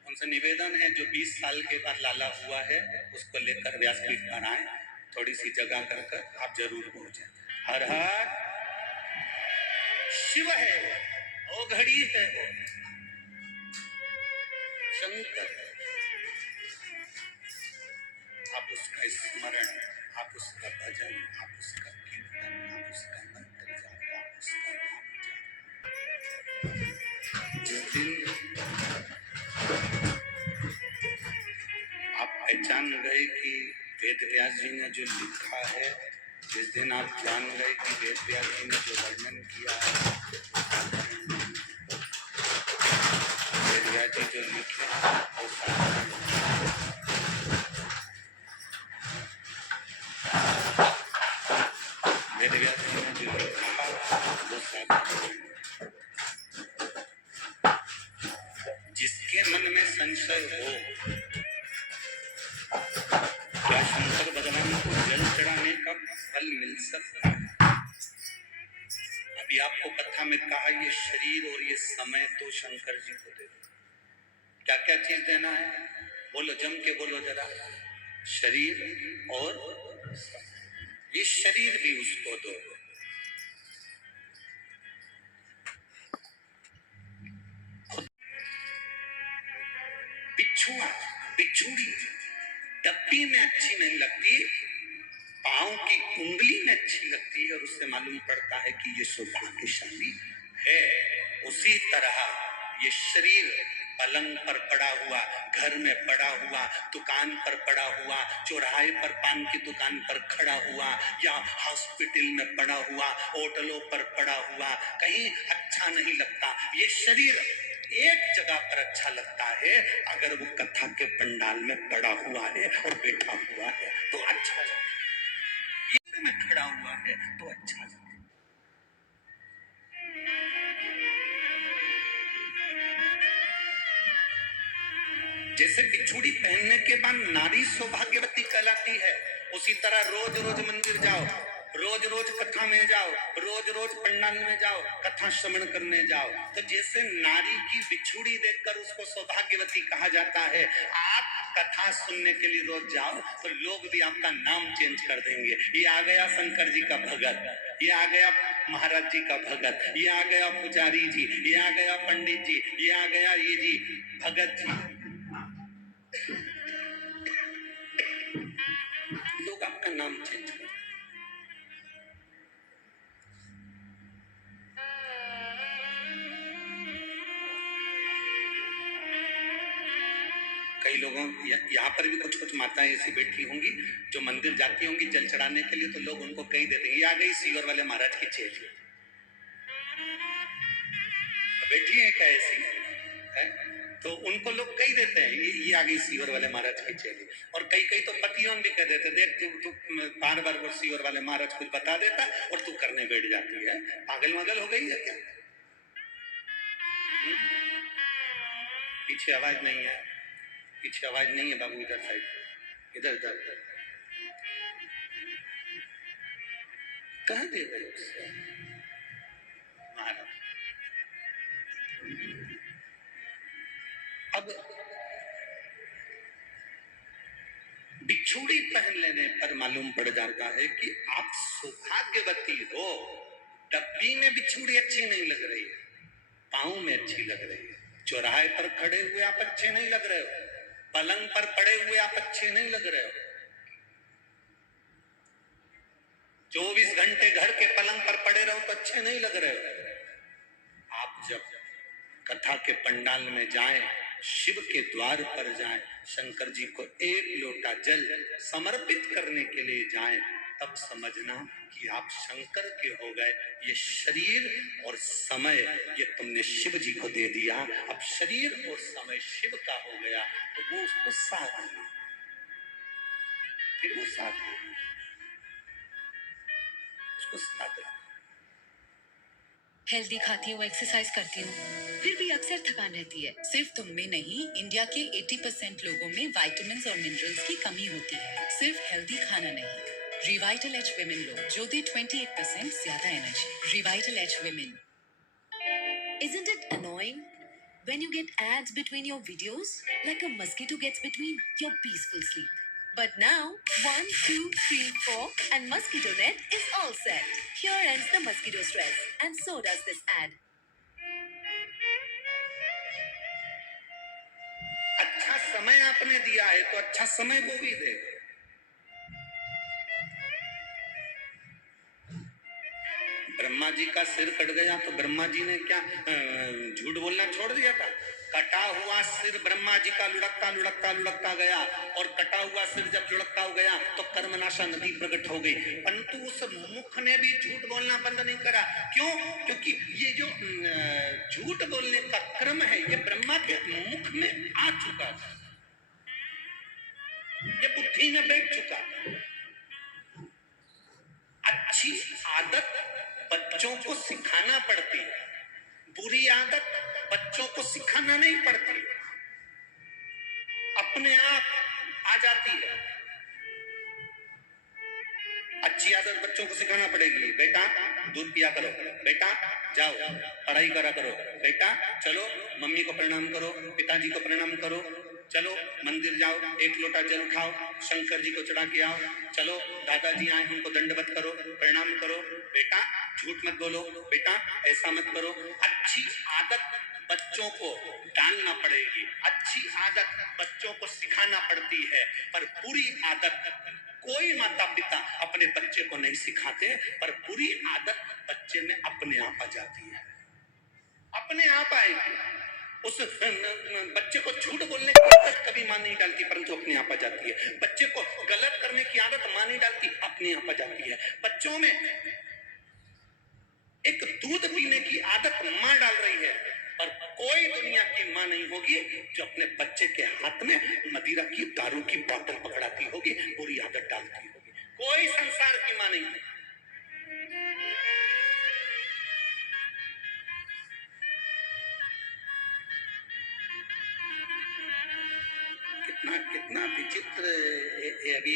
उनसे निवेदन है, जो 20 साल के बाद लाला हुआ है उसको लेकर व्यासपीठ पर आए, थोड़ी सी जगह कर आप जरूर पहुंचे। हर हर शिव है, वो घड़ी है, शंकर। आप उसका स्मरण, आप उसका भजन, आप उसका कीर्तन, आप उसका मंत्र जाप, आप उसका नाम जाप। जिस दिन आप पहचान गए कि वेद व्यास जी ने जो लिखा है, जिस दिन आप जान गए कि वेद व्यास जी ने जो वर्णन किया है, वेद व्यास जी जो लिखे वो संशय हो, क्या शंकर भगवान को जल चढ़ाने का फल मिल सकता है? अभी आपको कथा में कहा ये शरीर और ये समय तो शंकर जी को दे दो। क्या क्या चीज देना है? बोलो, जम के बोलो जरा। शरीर और समय। ये शरीर भी उसको दो। बिच्छुआ, बिच्छुड़ी डब्बी में अच्छी नहीं लगती, पांव की उंगली में अच्छी लगती है और उससे मालूम पड़ता है कि ये सौभाग्यशाली है। उसी तरह ये शरीर पलंग पर पड़ा हुआ, घर में पड़ा हुआ, दुकान पर पड़ा हुआ, चौराहे पर पान की दुकान पर खड़ा हुआ, या हॉस्पिटल में पड़ा हुआ, होटलों पर पड़ा हुआ, कहीं अच्छा नहीं लगता। ये शरीर एक जगह पर अच्छा लगता है, अगर वो कथा के पंडाल में पड़ा हुआ है और बैठा हुआ है तो अच्छा लगता है। ये में खड़ा हुआ है तो अच्छा लगता है। जैसे बिछुड़ी पहनने के बाद नारी सौभाग्यवती कहलाती है, उसी तरह रोज रोज मंदिर जाओ, रोज रोज कथा में जाओ, रोज रोज पंडाल में जाओ, कथा श्रवण करने जाओ, तो जैसे नारी की बिछुड़ी देखकर उसको सौभाग्यवती कहा जाता है, आप कथा सुनने के लिए रोज जाओ तो लोग भी आपका नाम चेंज कर देंगे। ये आ गया शंकर जी का भगत, ये आ गया महाराज जी का भगत, ये आ गया पुजारी जी, ये आ गया पंडित जी, ये आ गया ये जी भगत जी। लोग आपका नाम चेंज कर। कई लोगों यहाँ पर भी कुछ कुछ माताएं ऐसी बैठी होंगी जो मंदिर जाती होंगी जल चढ़ाने के लिए, तो लोग उनको कही देते हैं, ये आ गई सीवर वाले महाराज की चेली। बैठी है क्या ऐसी है? तो उनको लोग कही देते हैं, ये आ गई सीवर वाले महाराज की चेली। और कई कई तो पतियों भी कह देते, देख तू बार बार वो सीवर वाले महाराज कुछ बता देता और तू करने बैठ जाती है। पागल मगल हो गई है क्या? पीछे आवाज नहीं है, पीछे आवाज नहीं है बाबू, इधर साइड, इधर इधर कह दे रहे महाराज। अब बिछुड़ी पहन लेने पर मालूम पड़ जाता है कि आप सौभाग्यवती हो। डब्बी में बिछुड़ी अच्छी नहीं लग रही है, पाँव में अच्छी लग रही है, चौराहे पर खड़े हुए आप अच्छे नहीं लग रहे हो, पलंग पर पड़े हुए आप अच्छे नहीं लग रहे हो, 24 घंटे घर के पलंग पर पड़े रहो तो अच्छे नहीं लग रहे हो। आप जब कथा के पंडाल में जाएं, शिव के द्वार पर जाएं, शंकर जी को एक लोटा जल समर्पित करने के लिए जाएं, तब समझना कि आप शंकर के हो गए। ये शरीर और समय ये तुमने शिव जी को दे दिया, अब शरीर और समय शिव का हो गया तो वो उसको साथ देना, फिर वो साथ देना, उसको साथ देना। हेल्दी खाती हूँ, एक्सरसाइज करती हूँ, फिर भी अक्सर थकान रहती है। सिर्फ तुम में नहीं, इंडिया के 80% लोगों में विटामिन्स और मिनरल्स की कमी होती है। सिर्फ हेल्दी खाना नहीं, रिवाइटल एच विमेन लो, जो दे 28% ज्यादा energy. Revital H women. Isn't it annoying when you get ads between your videos, like a mosquito gets between your peaceful sleep? But now, 1, 2, 3, 4, and mosquito net is all set. Here ends the mosquito stress, and so does this ad. अच्छा समय आपने दिया है तो अच्छा समय वो भी दे। ब्रह्मा जी का सिर कट गया तो ब्रह्मा जी ने क्या झूठ बोलना छोड़ दिया था? कटा हुआ सिर ब्रह्मा जी का लुढ़कता लुढ़कता लुढ़कता गया, और कटा हुआ सिर जब लुढ़कता गया तो कर्मनाशा नदी प्रकट हो गई। परंतु उस मुख ने भी झूठ बोलना बंद नहीं करा। क्यों? क्योंकि ये जो झूठ बोलने का क्रम है ये ब्रह्मा के मुख में आ चुका था, ये बुद्धि में बैठ चुका। अच्छी आदत बच्चों को सिखाना पड़ती है, बुरी आदत बच्चों को सिखाना नहीं पड़ती। अपने आप आ जाती है। अच्छी आदत बच्चों को सिखाना पड़ेगी। बेटा दूध पिया करो, बेटा जाओ पढ़ाई करा करो, बेटा चलो मम्मी को प्रणाम करो, पिताजी को प्रणाम करो, चलो मंदिर जाओ, एक लोटा जल उठाओ, शंकर जी को चढ़ा के आओ, चलो दादाजी आए हमको दंडवत करो, प्रणाम करो, बेटा झूठ मत बोलो, बेटा ऐसा मत करो। अच्छी आदत बच्चों को डालना पड़ेगी, अच्छी आदत बच्चों को सिखाना पड़ती है, पर बुरी आदत कोई माता पिता अपने बच्चे को नहीं सिखाते, पर बुरी आदत बच्चे में अपने आप आ जाती है, अपने आप आएगी। उस बच्चे को झूठ बोलने की आदत कभी मां नहीं डालती, परंतु अपने आप आ जाती है। बच्चे को गलत करने की आदत मां नहीं डालती, अपने आप आ जाती है। बच्चों में एक दूध पीने की आदत मां डाल रही है, पर कोई दुनिया की मां नहीं होगी जो अपने बच्चे के हाथ में मदिरा की दारू की बोतल पकड़ाती होगी, बुरी आदत डालती होगी। कोई संसार की मां नहीं। कितना कितना विचित्र। अभी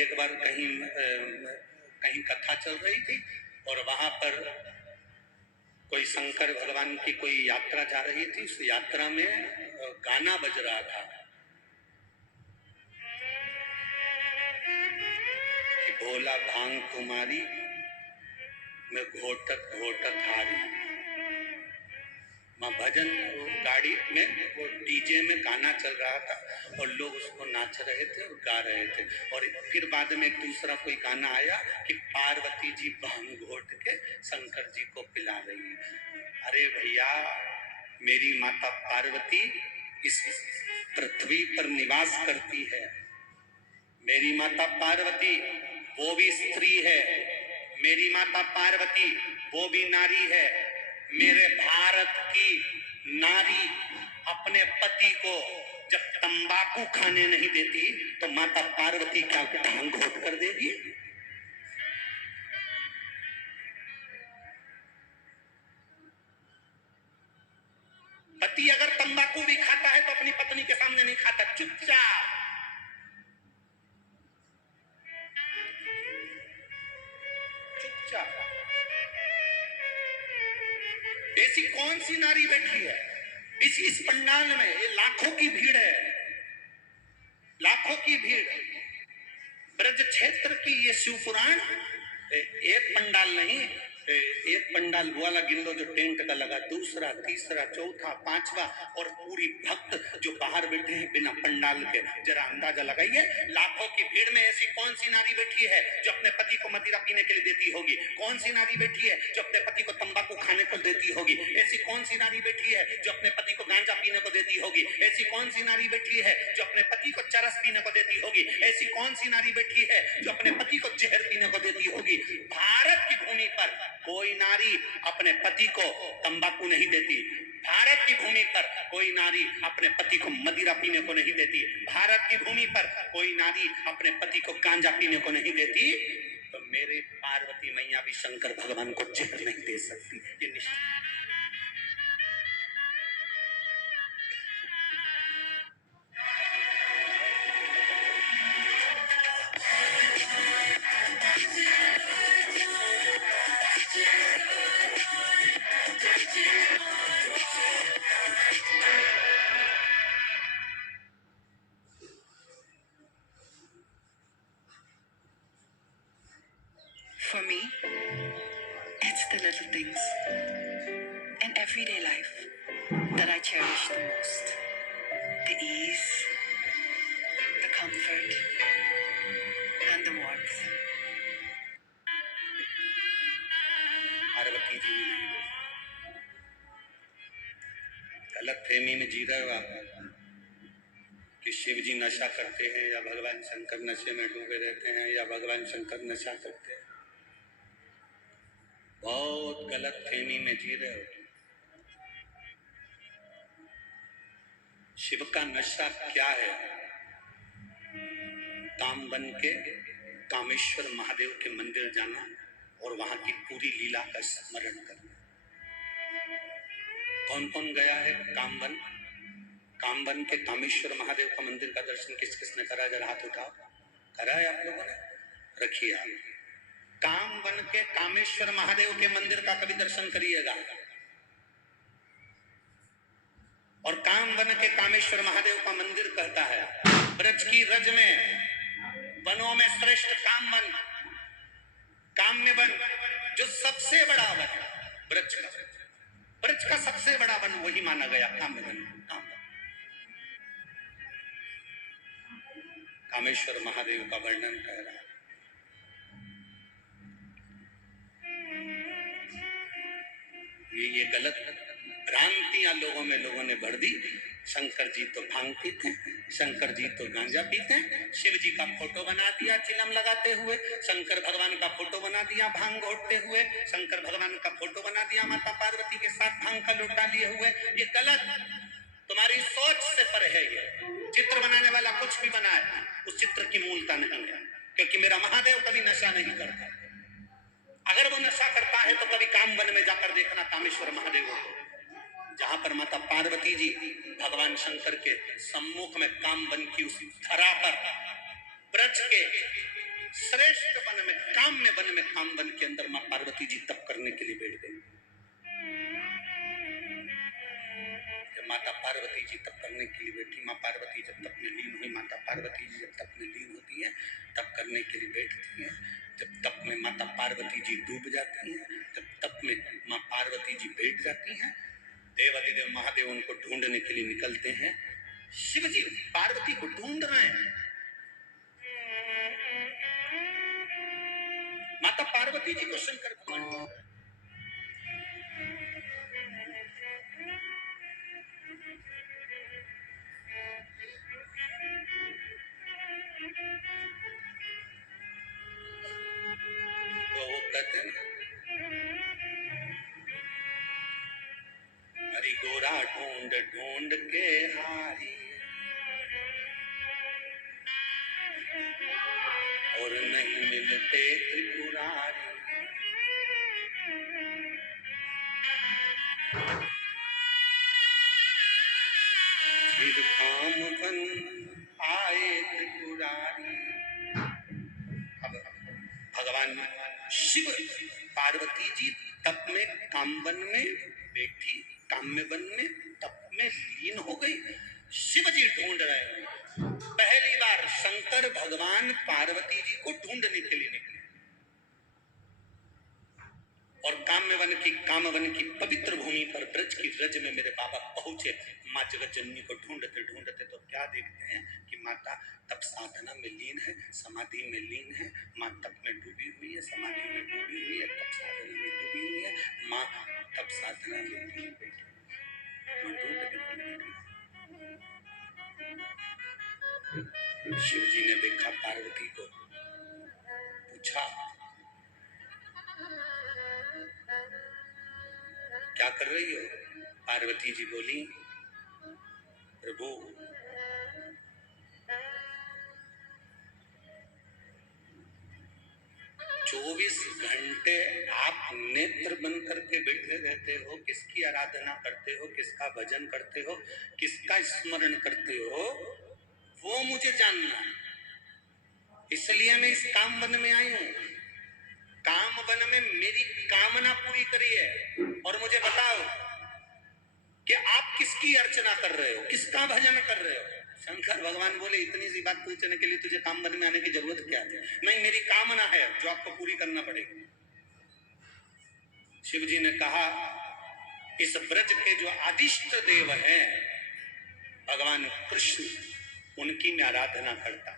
एक बार कहीं कथा चल रही थी और वहां पर कोई शंकर भगवान की कोई यात्रा जा रही थी। उस यात्रा में गाना बज रहा था कि भोला भांग कुमारी में घोटत घोटत हारी। मां भजन गाड़ी में वो डीजे में गाना चल रहा था और लोग उसको नाच रहे थे और गा रहे थे। और फिर बाद में एक दूसरा कोई गाना आया कि पार्वती जी भांग घोट के शंकर जी को पिला रही है। अरे भैया, मेरी माता पार्वती इस पृथ्वी पर निवास करती है। मेरी माता पार्वती वो भी स्त्री है, मेरी माता पार्वती वो भी नारी है। मेरे भारत की नारी अपने पति को जब तंबाकू खाने नहीं देती तो माता पार्वती क्या भांग घोट कर देगी? पति अगर तंबाकू भी खाता है तो अपनी पत्नी के सामने नहीं खाता, चुपचाप। चुपचाप। ऐसी कौन सी नारी बैठी है इस पंडाल में? ये लाखों की भीड़ है, लाखों की भीड़। ब्रज क्षेत्र की ये शिवपुराण एक पंडाल नहीं, एक पंडाल वाला गिन लो जो टेंट का लगा, दूसरा, तीसरा, चौथा, पांचवा, और पूरी भक्त जो बाहर बैठे हैं बिना पंडाल के। जरा अंदाजा लगाइए, लाखों की भीड़ में ऐसी कौन सी नारी बैठी है जो अपने पति को मदिरा पीने के लिए देती होगी? कौन सी नारी बैठी है जो अपने पति को तंबाकू खाने को देती होगी? ऐसी कौन सी नारी बैठी है जो अपने पति को गांजा पीने को देती होगी? ऐसी कौन सी नारी बैठी है जो अपने पति को चरस पीने को देती होगी? ऐसी कौन सी नारी बैठी है जो अपने पति को जहर पीने को देती होगी? भारत की भूमि पर कोई नारी अपने पति को तंबाकू नहीं देती। भारत की भूमि पर कोई नारी अपने पति को मदिरा पीने को नहीं देती। भारत की भूमि पर कोई नारी अपने पति को गांजा पीने को नहीं देती। तो मेरे पार्वती मैया भी शंकर भगवान को जहर नहीं दे सकती, ये निश्चित। For me, it's the little things in everyday life that I cherish the most. The ease, the comfort, and the warmth. Parvati ji भी नहीं बोली। गलत फहमी में जी रहे हो आप कि शिव जी नशा करते हैं या भगवान शंकर नशे में डूबे रहते हैं या भगवान शंकर नशा करते हैं। बहुत गलत फहमी में जी रहे हो। शिव का नशा क्या है? काम बन के कामेश्वर महादेव के मंदिर जाना और वहां की पूरी लीला का स्मरण करना। कौन कौन गया है कामबन? कामवन के कामेश्वर महादेव का मंदिर का दर्शन किस किसने करा? जरा हाथ उठाओ। करा है आप लोगों ने? रखिए आप। कामवन के कामेश्वर महादेव के मंदिर का कभी दर्शन करिएगा। और कामवन के कामेश्वर महादेव का मंदिर कहता है ब्रज की रज में वनों में श्रेष्ठ कामवन, काम्य वन, जो सबसे बड़ा वन ब्रज का सबसे बड़ा वन वही माना गया काम्य वन। कामेश्वर महादेव का वर्णन कर रहा है। ये गलत भ्रांतियां लोगों ने भर दी। शंकर जी तो भांग पीते हैं, शंकर जी तो गांजा पीते हैं, शिव जी का फोटो बना दिया चिलम लगाते हुए, शंकर भगवान का फोटो बना दिया भांग घोटते हुए, शंकर भगवान का फोटो बना दिया माता पार्वती के साथ भांग का लोटा लिए हुए। ये गलत, तुम्हारी सोच से परे है। ये चित्र बनाने वाला कुछ भी बनाए, उस चित्र की मूलता नहीं है, क्योंकि मेरा महादेव कभी नशा नहीं करता। अगर वो नशा करता है तो कभी कामवन में जाकर देखना कामेश्वर महादेव को, जहां पर माता पार्वती जी भगवान शंकर के सम्मुख में कामवन की उस धरा पर ब्रज के श्रेष्ठ वन में, काम्य वन में, कामवन के अंदर मां पार्वती जी तप करने के लिए बैठ गई। माता पार्वती जी तप करने के लिए बैठी। माँ पार्वती जब तप में लीन हुई, माता पार्वती जी जब तप में लीन होती है, तप करने के लिए बैठती है। जब तप में माता पार्वती जी डूब जाती हैं, जब तप में माँ पार्वती जी बैठ जाती हैं, देवादिदेव महादेव उनको ढूंढने के लिए निकलते हैं। शिव जी पार्वती को ढूंढ रहे हैं। माता पार्वती जी को शंकर भगवान ढूंढ रहे हैं। तो वो कहते हैं हरि गोरा ढूंढ ढूंढ के हारी, और नहीं मिलते त्रिपुरारी। फिर कामवन आए त्रिपुरारी। अब भगवान शिव पार्वती जी तप में कामवन में बैठी, काम्य वन में तप में लीन हो गई। शिव जी ढूंढ रहे हैं। पहली बार शंकर भगवान पार्वती जी को ढूंढने के लिए निकले और कामवन की पवित्र भूमि पर ब्रज की रज में मेरे बाबा पहुंचे। माँ जगत जननी को ढूंढते ढूंढते तो क्या देखते हैं कि माता तप साधना में लीन है, समाधि में लीन है। माँ तप में डूबी हुई है, समाधि में डूबी हुई है, तप साधना में डूबी हुई है। माँ तप साधना में लीन बैठी, माँ ढूंढ बैठी। शिव जी ने देखा पार्वती को, पूछा क्या कर रही हो? पार्वती जी बोली प्रभु चौबीस घंटे आप नेत्र बंद करके बैठे रहते हो, किसकी आराधना करते हो, किसका भजन करते हो, किसका स्मरण करते हो, वो मुझे जानना है। इसलिए मैं इस कामवन में आई हूं। कामवन में मेरी कामना पूरी करी है और मुझे बताओ कि आप किसकी अर्चना कर रहे हो, किसका भजन कर रहे हो। शंकर भगवान बोले इतनी सी बात पूछने के लिए तुझे कामवन में आने की जरूरत क्या है? नहीं, मेरी कामना है जो आपको पूरी करना पड़ेगी। शिव जी ने कहा इस ब्रज के जो आदिष्ट देव हैं भगवान कृष्ण, उनकी मैं आराधना करता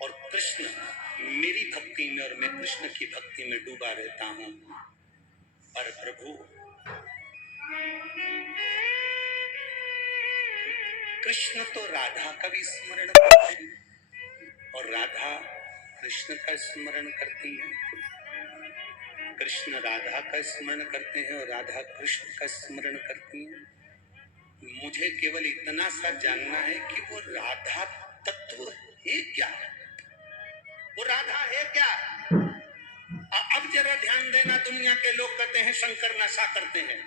और कृष्ण मेरी भक्ति में और मैं कृष्ण की भक्ति में डूबा रहता हूं। पर प्रभु कृष्ण तो राधा का भी स्मरण करते हैं और राधा कृष्ण का स्मरण करती है। कृष्ण राधा का स्मरण करते हैं और राधा कृष्ण का स्मरण करती हैं। मुझे केवल इतना सा जानना है कि वो राधा तत्व है क्या? वो राधा है क्या? अब जरा ध्यान देना, दुनिया के लोग कहते हैं शंकर नशा करते हैं।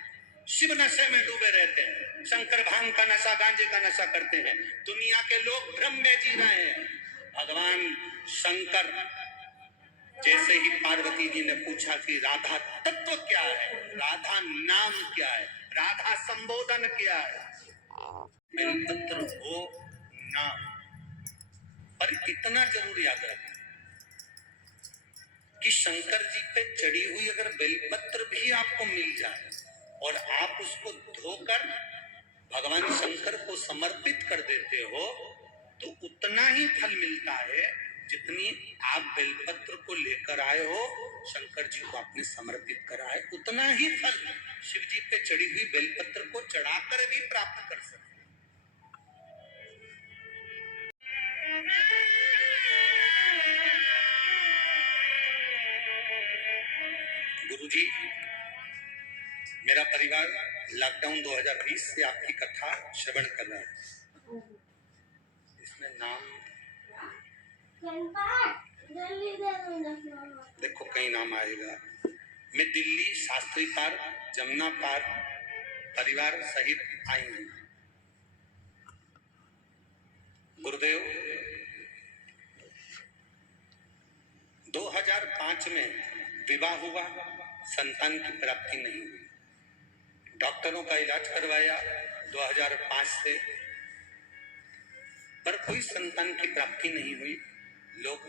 शिव नशे में डूबे रहते हैं, शंकर भांग का नशा, गांजे का नशा करते हैं, दुनिया के लोग भ्रम में जी रहे हैं। भगवान शंकर जैसे ही पार्वती जी ने पूछा कि राधा तत्व क्या है, राधा नाम क्या है, राधा संबोधन क्या है, बेलपत्र हो नाम। पर इतना जरूर याद रखना कि शंकर जी पे चढ़ी हुई अगर बेलपत्र भी आपको मिल जाए और आप उसको धोकर भगवान शंकर को समर्पित कर देते हो तो उतना ही फल मिलता है जितनी आप बेलपत्र को लेकर आए हो, शंकर जी को आपने समर्पित करा है, उतना ही फल शिव जी पे चढ़ी हुई बेलपत्र को चढ़ाकर भी प्राप्त कर सकते। गुरुजी, मेरा परिवार लॉकडाउन 2020 से आपकी कथा श्रवण कर रहा है। इसमें नाम देखो, कई नाम आएगा। मैं दिल्ली शास्त्री पार्क, जमुना पार्क परिवार सहित आई हूँ। गुरुदेव, 2005 में विवाह हुआ, संतान की प्राप्ति नहीं हुई। डॉक्टरों का इलाज करवाया 2005 से, पर कोई संतान की प्राप्ति नहीं हुई। लोग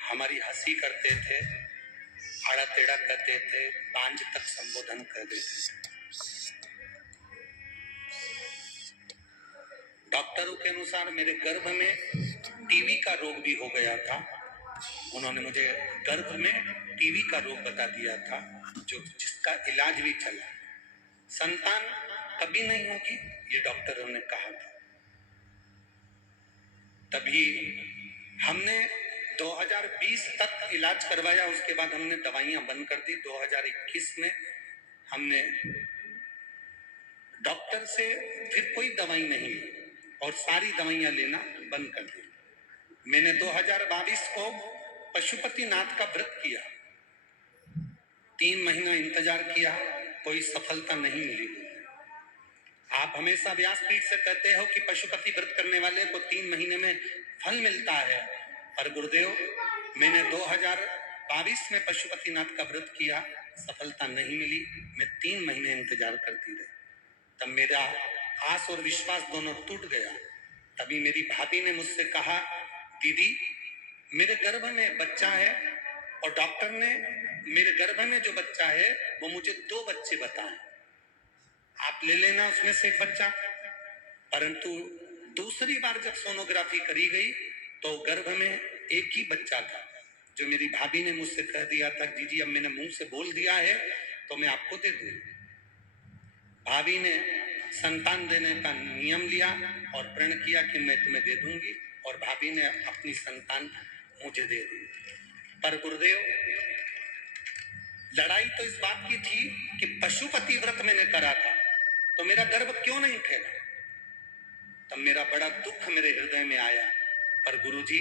हमारी हंसी करते थे, आड़ा टेढ़ा करते थे, पांच तक संबोधन कर देते थे। डॉक्टरों के अनुसार मेरे गर्भ में टीबी का रोग भी हो गया था। उन्होंने मुझे गर्भ में टीबी का रोग बता दिया था, जिसका इलाज भी चला। संतान कभी नहीं होगी, ये डॉक्टरों ने कहा था। तभी हमने 2020 तक इलाज करवाया, उसके बाद हमने दवाइयां बंद कर दी। 2021 में हमने डॉक्टर से फिर कोई दवाई नहीं ली और सारी दवाइयां लेना बंद कर दी। मैंने 2022 को पशुपतिनाथ का व्रत किया, 3 महीना इंतजार किया, कोई सफलता नहीं मिली। आप हमेशा व्यासपीठ से कहते हो कि पशुपति व्रत करने वाले को 3 महीने में फल मिलता है, पर गुरुदेव मैंने 2022 में पशुपतिनाथ का व्रत किया, सफलता नहीं मिली। मैं 3 महीने इंतजार करती रही। तब मेरा आस और विश्वास दोनों टूट गया। तभी मेरी भाभी ने मुझसे कहा, दीदी मेरे गर्भ में बच्चा है और डॉक्टर ने मेरे गर्भ में जो बच्चा है वो मुझे 2 बच्चे बताए, आप ले लेना उसमें से एक बच्चा। परंतु दूसरी बार जब सोनोग्राफी करी गई तो गर्भ में एक ही बच्चा था, जो मेरी भाभी ने मुझसे कह दिया था, दीदी अब मैंने मुंह से बोल दिया है तो मैं आपको दे दूं। भाभी ने संतान देने का नियम लिया और प्रण किया कि मैं तुम्हें दे दूंगी, और भाभी ने अपनी संतान मुझे दे दी। पर गुरुदेव, लड़ाई तो इस बात की थी कि पशुपति व्रत मैंने करा था तो मेरा गर्भ क्यों नहीं फैला। तब मेरा बड़ा दुख मेरे हृदय में आया। पर गुरुजी,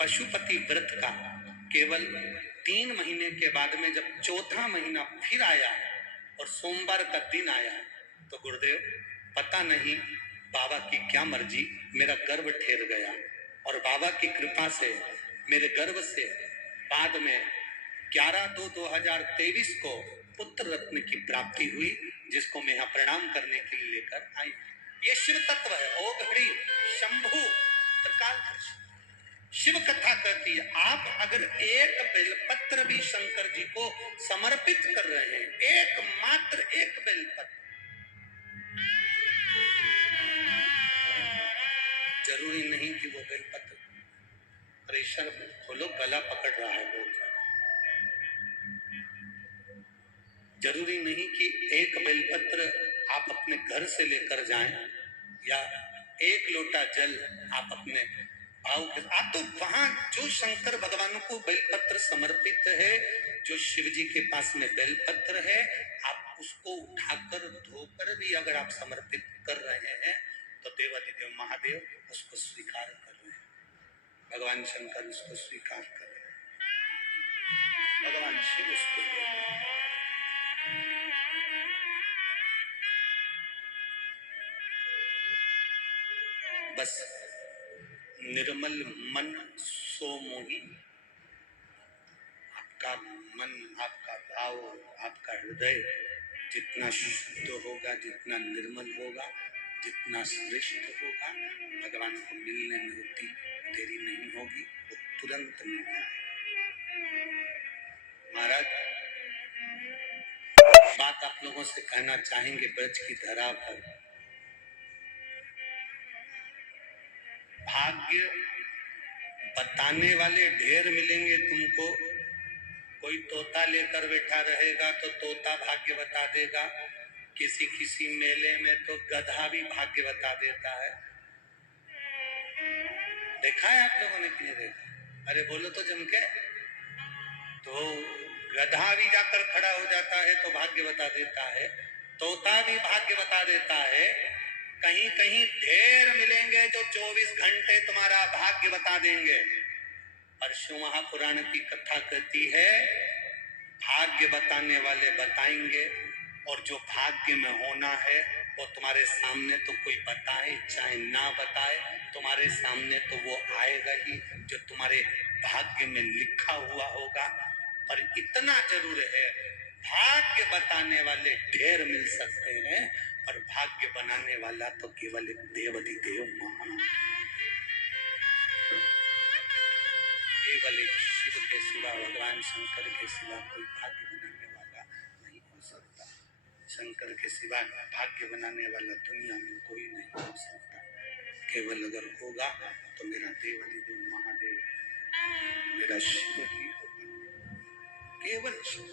पशुपति व्रत का केवल 3 महीने के बाद में जब 4था महीना फिर आया और सोमवार का दिन आया तो गुरुदेव पता नहीं बाबा की क्या मर्जी, मेरा गर्भ ठहर गया और बाबा की कृपा से मेरे गर्भ से बाद में 11/2/2023 को पुत्र रत्न की प्राप्ति हुई, जिसको मैं यहाँ प्रणाम करने के लिए लेकर आई। ये शिव तत्व है। ओम हरि शंभु त्रिकालदर्शी। शिव कथा कहती है, आप अगर एक बेलपत्र भी शंकर जी को समर्पित कर रहे हैं, एकमात्र एक बेलपत्र, जरूरी नहीं कि वो बेलपत्र प्रेशर खोलो गला पकड़ रहा है बहुत ज्यादा, जरूरी नहीं कि एक बेलपत्र आप अपने घर से लेकर जाएं या एक लोटा जल आप अपने भाव के, आप तो वहां जो शंकर भगवान को बेलपत्र समर्पित है, जो शिव जी के पास में बेलपत्र है, आप उसको उठाकर धोकर भी अगर आप समर्पित कर रहे हैं तो देवाधिदेव महादेव उसको स्वीकार कर रहे हैं, भगवान शंकर उसको स्वीकार कर रहे हैं, भगवान शिव उसको ले रहे हैं। बस निर्मल मन सो मोही। आपका मन, आपका भाव, आपका हृदय जितना शुद्ध होगा, जितना निर्मल होगा, जितना श्रेष्ठ होगा, भगवान को मिलने में उतनी देरी नहीं होगी, वो तुरंत मिल जाएगा। महाराज, बात आप लोगों से कहना चाहेंगे, ब्रज की धरा पर भाग्य बताने वाले ढेर मिलेंगे तुमको। कोई तोता लेकर बैठा रहेगा तो तोता भाग्य बता देगा, किसी किसी मेले में तो गधा भी भाग्य बता देता है। देखा है आप लोगों ने कि नहीं देखा? अरे बोलो तो जम के। तो गधा भी जाकर खड़ा हो जाता है तो भाग्य बता देता है, तोता भी भाग्य बता देता है। कहीं कहीं ढेर मिलेंगे जो 24 घंटे तुम्हारा भाग्य बता देंगे। परशु महापुराण की कथा कहती है, भाग्य बताने वाले बताएंगे, और जो भाग्य में होना है वो तुम्हारे सामने तो कोई बताए चाहे ना बताए, तुम्हारे सामने तो वो आएगा ही जो तुम्हारे भाग्य में लिखा हुआ होगा। पर इतना जरूर है, भाग्य बताने वाले ढेर मिल सकते हैं, और भाग्य बनाने वाला तो केवल एक देवाधिदेव महान, केवल एक शिव के सिवा, भगवान शंकर के सिवा कोई भाग्य बनाने वाला नहीं हो सकता। शंकर के सिवा भाग्य बनाने वाला दुनिया में कोई नहीं हो सकता। केवल अगर होगा तो मेरा देवाधिदेव महादेव, मेरा शिव ही होगा, केवल शिव।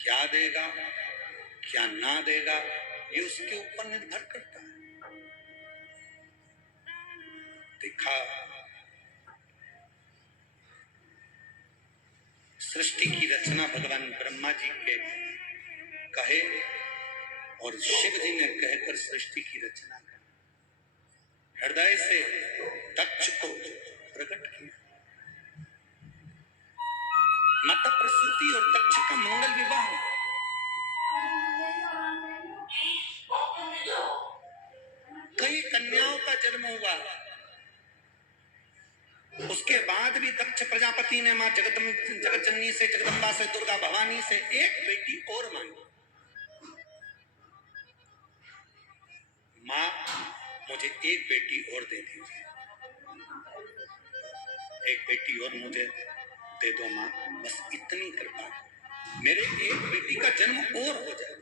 क्या देगा क्या ना देगा ये उसके ऊपर निर्भर करता है। देखा, सृष्टि की रचना भगवान ब्रह्मा जी के कहे और शिव जी ने कहकर सृष्टि की रचना कर हृदय से दक्ष को प्रकट किया। माता प्रसूति और दक्ष का मंगल विवाह, कई कन्याओं का जन्म हुआ। उसके बाद भी दक्ष प्रजापति ने मां जगत जननी से, जगदम्बा से, दुर्गा भवानी से एक बेटी और मांगी। मां, मुझे एक बेटी और दे दीजिए, एक बेटी और मुझे दे दो मां, बस इतनी कृपा, मेरे एक बेटी का जन्म और हो जाए।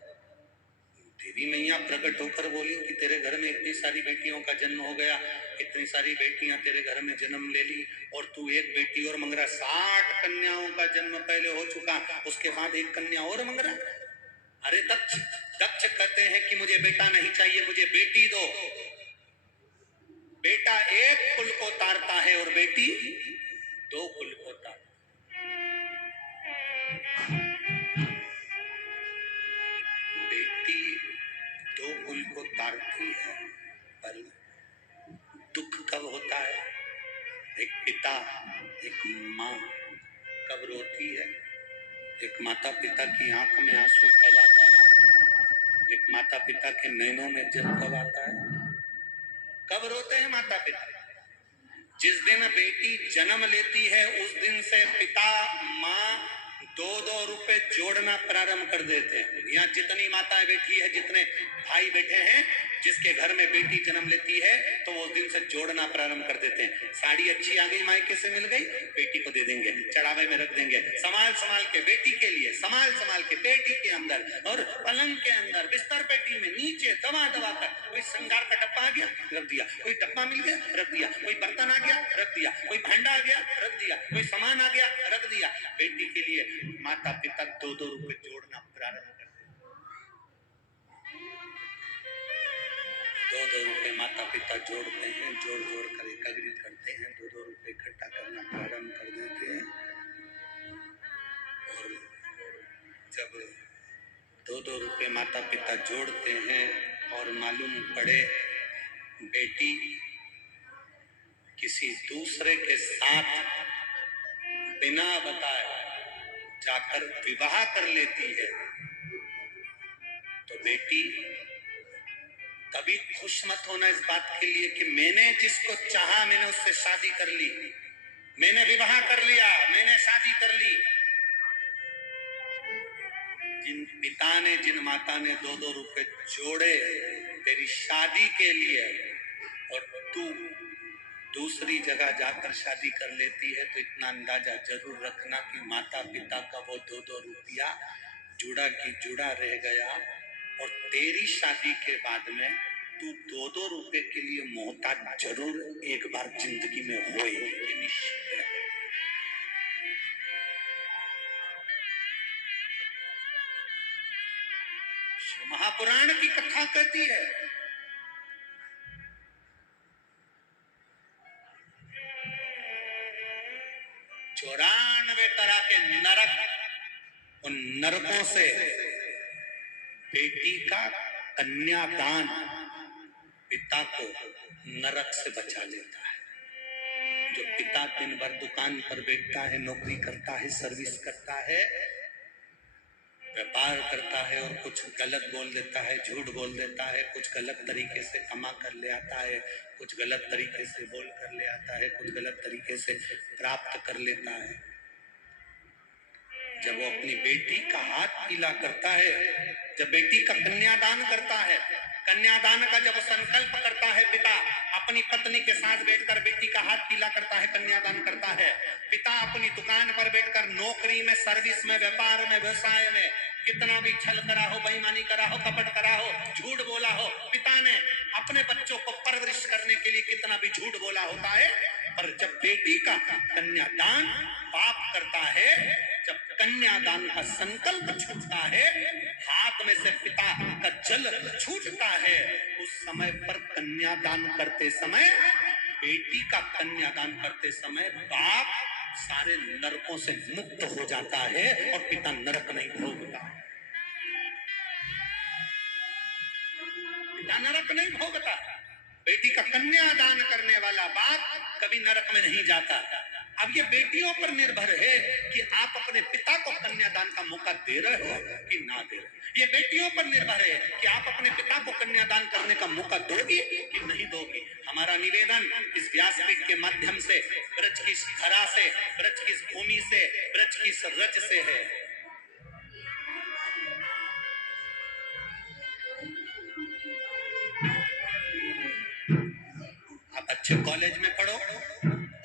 देवी मैया प्रकट होकर बोली कि तेरे घर में इतनी सारी बेटियों का जन्म हो गया, इतनी सारी बेटियां तेरे घर में जन्म ले ली, और तू एक बेटी और मंग रहा। 60 कन्याओं का जन्म पहले हो चुका, उसके बाद एक कन्या और मंग रहा। अरे दक्ष कहते हैं कि मुझे बेटा नहीं चाहिए, मुझे बेटी दो। बेटा एक कुल को तारता है और बेटी 2 कुल को तारता। बेटी 2 कुल को तारती है, पर दुख कब होता है? एक पिता, एक माँ कब रोती है? एक माता पिता की आंख में आंसू कब आता है? एक माता पिता के नैनों में जल कब आता है? कब रोते हैं माता पिता? जिस दिन बेटी जन्म लेती है उस दिन से पिता माँ 2-2 रुपए जोड़ना प्रारंभ कर देते हैं। यहाँ जितनी माताएं बैठी है, जितने भाई बैठे हैं, जिसके घर में बेटी जन्म लेती है तो वो उस दिन से जोड़ना प्रारंभ कर देते हैं। साड़ी अच्छी आ गई, मायके से मिल गई, बेटी को दे देंगे, चढ़ावे में रख देंगे, संभाल के बेटी के लिए, संभाल के बेटी के अंदर, और पलंग के अंदर, बिस्तर पेटी में नीचे दबा कर, कोई श्रृंगार का डब्बा आ गया रख दिया, कोई डब्बा मिल गया रख दिया, कोई बर्तन आ गया रख दिया, कोई भांडा आ गया रख दिया, कोई सामान आ गया रख दिया। बेटी के लिए माता पिता 2-2 रुपए जोड़ना प्रारंभ कर देते। 2-2 रुपए माता पिता जोड़ते हैं, जोड़ कर एकत्रित करते हैं, 2-2 रुपए इकट्ठा करना प्रारंभ कर देते हैं। और जब 2-2 रुपए माता पिता जोड़ते हैं और मालूम पड़े बेटी किसी दूसरे के साथ बिना बताए जाकर विवाह कर लेती है, तो बेटी कभी खुश मत होना इस बात के लिए कि मैंने जिसको चाहा मैंने उससे शादी कर ली, मैंने विवाह कर लिया, मैंने शादी कर ली। जिन पिता ने जिन माता ने 2-2 रुपए जोड़े तेरी शादी के लिए और तू दूसरी जगह जाकर शादी कर लेती है, तो इतना अंदाजा जरूर रखना कि माता पिता का वो 2-2 रुपया जुड़ा की जुड़ा रह गया और तेरी शादी के बाद में तू 2-2 रुपए के लिए मोहताज जरूर एक बार जिंदगी में होए, ये निश्चित है। महापुराण की कथा कहती है 94 तरह के नरक, उन नरकों से बेटी का कन्यादान पिता को नरक से बचा लेता है। जो पिता दिन भर दुकान पर बैठता है, नौकरी करता है, सर्विस करता है, व्यापार करता है और कुछ गलत बोल देता है, झूठ बोल देता है, कुछ गलत तरीके से कमा कर ले आता है, कुछ गलत तरीके से बोल कर ले आता है, कुछ गलत तरीके से प्राप्त कर लेता है। जब वो अपनी बेटी का हाथ पीला करता है, जब बेटी का कन्यादान करता है, कन्यादान का जब संकल्प करता है पिता, अपनी पत्नी के साथ बैठकर बेटी का हाथ पीला करता है, कन्यादान करता है। पिता अपनी दुकान पर बैठकर नौकरी में, सर्विस में, व्यापार में, व्यवसाय में कितना भी छल करा हो, बेईमानी करा हो, कपट करा हो, झूठ बोला हो, पिता ने अपने बच्चों को परवरिश करने के लिए कितना भी झूठ बोला होता है, पर जब बेटी का कन्यादान बाप करता है, जब कन्यादान का संकल्प छूटता है, हाथ में से पिता का जल छूटता है, उस समय पर कन्यादान करते समय, बेटी का कन्यादान करते समय बाप सारे नरकों से मुक्त हो जाता है और पिता नरक नहीं भोगता। पिता नरक नहीं भोगता। बेटी का कन्यादान करने वाला बाप कभी नरक में नहीं जाता। अब ये बेटियों पर निर्भर है कि आप अपने पिता को कन्यादान का मौका दे रहे हो कि ना दे रहे। ये बेटियों पर निर्भर है कि आप अपने पिता को कन्यादान करने का मौका दोगी कि नहीं दोगी। हमारा निवेदन इस व्यासपीठ के माध्यम से, ब्रज की धरा से, ब्रज की भूमि से, ब्रज की रज से है, आप अच्छे कॉलेज में पढ़ो,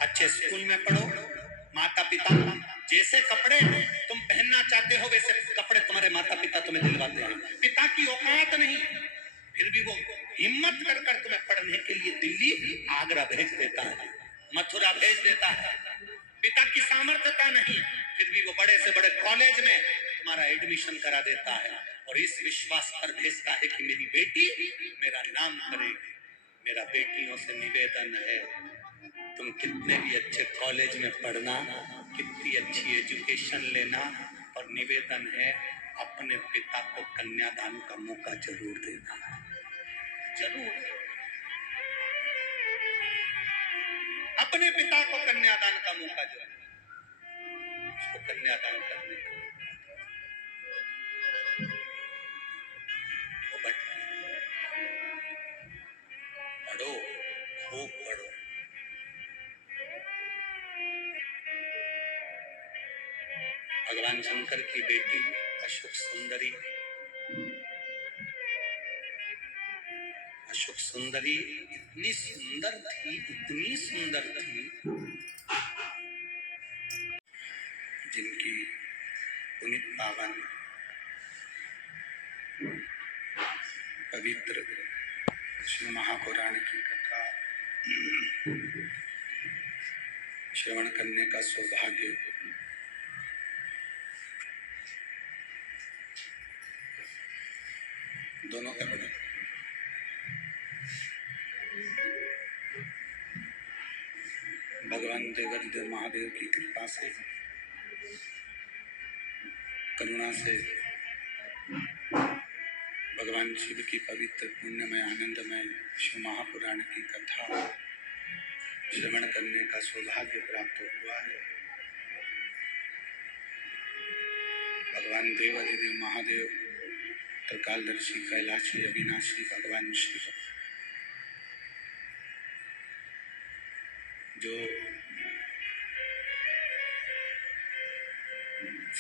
अच्छे स्कूल में पढ़ो, माता पिता जैसे कपड़े तुम पहनना चाहते हो वैसे कपड़े तुम्हारे माता पिता तुम्हें दिलवाते हैं। पिता की औकात नहीं, फिर भी वो हिम्मत कर कर तुम्हें पढ़ने के लिए दिल्ली, आगरा भेज देता है, मथुरा भेज देता है। पिता की सामर्थ्यता नहीं, फिर भी वो बड़े से बड़े कॉलेज में तुम्हारा एडमिशन करा देता है और इस विश्वास पर भेजता है कि मेरी बेटी मेरा नाम करेगी। मेरा बेटियों से निवेदन है, तुम कितने भी अच्छे कॉलेज में पढ़ना, कितनी अच्छी एजुकेशन लेना, और निवेदन है अपने पिता को कन्यादान का मौका जरूर देना, जरूर। अपने पिता को कन्यादान का मौका जरूर, उसको कन्यादान करने का। वो पढ़ो, खूब पढ़ो। भगवान शंकर की बेटी अशोक सुंदरी, अशोक सुंदरी इतनी सुंदर थी, इतनी सुंदर थी, जिनकी पुनीत पावन पवित्र श्री महापुराण की कथा श्रवण करने का सौभाग्य दोनों का बड़ा। भगवान देवाधिदेव महादेव की कृपा से, करुणा से, भगवान शिव की पवित्र पुण्यमय आनंदमय शिव महापुराण की कथा श्रवण करने का सौभाग्य प्राप्त हुआ है। भगवान देवाधिदेव महादेव त्रिकालदर्शी कैलाशी अविनाशी भगवान शिव जो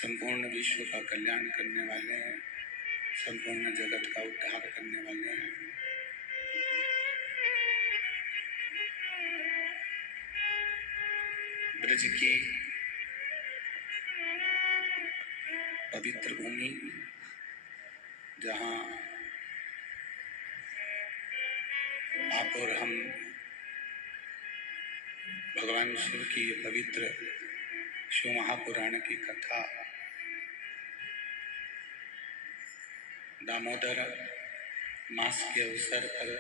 संपूर्ण विश्व का कल्याण करने वाले हैं, संपूर्ण जगत का उद्धार करने वाले हैं। ब्रज की पवित्र भूमि जहाँ आप और हम भगवान शिव की ये पवित्र शिव महापुराण की कथा दामोदर मास के अवसर पर,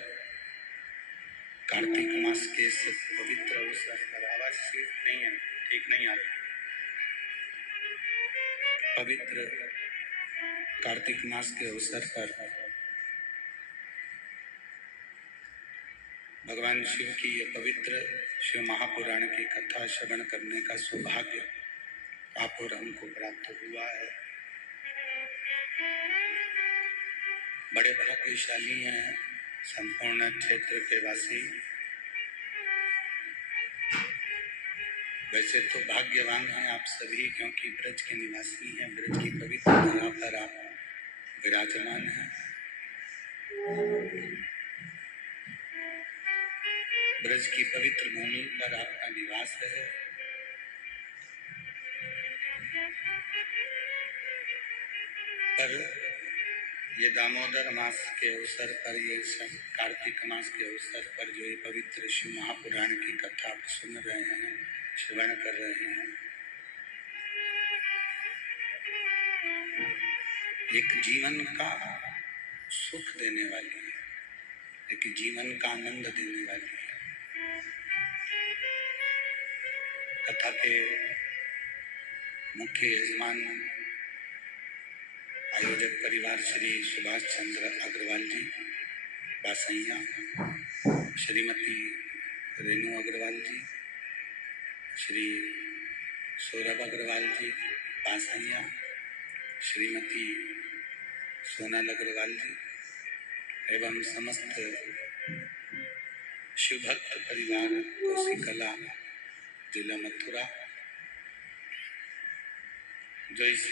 कार्तिक मास के इस पवित्र अवसर पर, आवाज ठीक नहीं है, ठीक नहीं आ रही, पवित्र कार्तिक मास के अवसर पर भगवान शिव की ये पवित्र शिव महापुराण की कथा श्रवण करने का सौभाग्य आप और हमको प्राप्त हुआ है। बड़े भाग्यशाली हैं संपूर्ण क्षेत्र के वासी। वैसे तो भाग्यवान हैं आप सभी, क्योंकि ब्रज के निवासी हैं, ब्रज की पवित्र धरा पर आप विराजमान हैं। ब्रज की पवित्र भूमि पर आपका निवास है। पर ये दामोदर मास के अवसर पर, ये कार्तिक मास के अवसर पर जो ये पवित्र शिव महापुराण की कथा आप सुन रहे हैं, श्रवण कर रहे हैं, एक जीवन का सुख देने वाली है, एक जीवन का आनंद देने वाली है। कथा के मुख्य यजमान आयोजक परिवार श्री सुभाष चंद्र अग्रवाल जी बासैया, श्रीमती रेणु अग्रवाल जी, श्री सौरभ अग्रवाल जी बासैया, श्रीमती सोनल अग्रवाल जी एवं समस्त शिवभक्त परिवार कौशिकला जिला मथुरा जो इस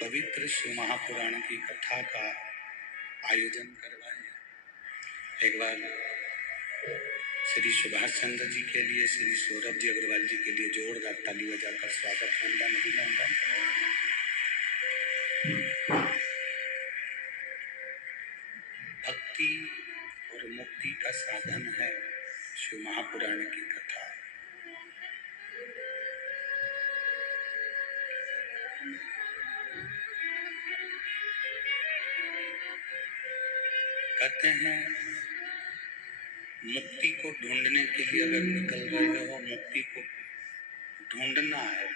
पवित्र शिव महापुराण की कथा का आयोजन करवाए। एक बार श्री सुभाष चंद्र जी के लिए, श्री सौरभ जी अग्रवाल जी के लिए जोरदार ताली बजाकर स्वागत वंदन अभिनंदन। भक्ति और मुक्ति का साधन है शिव महापुराण की कथा। कहते हैं मुक्ति को ढूंढने के लिए अगर निकल रहे हो, मुक्ति को ढूंढना है,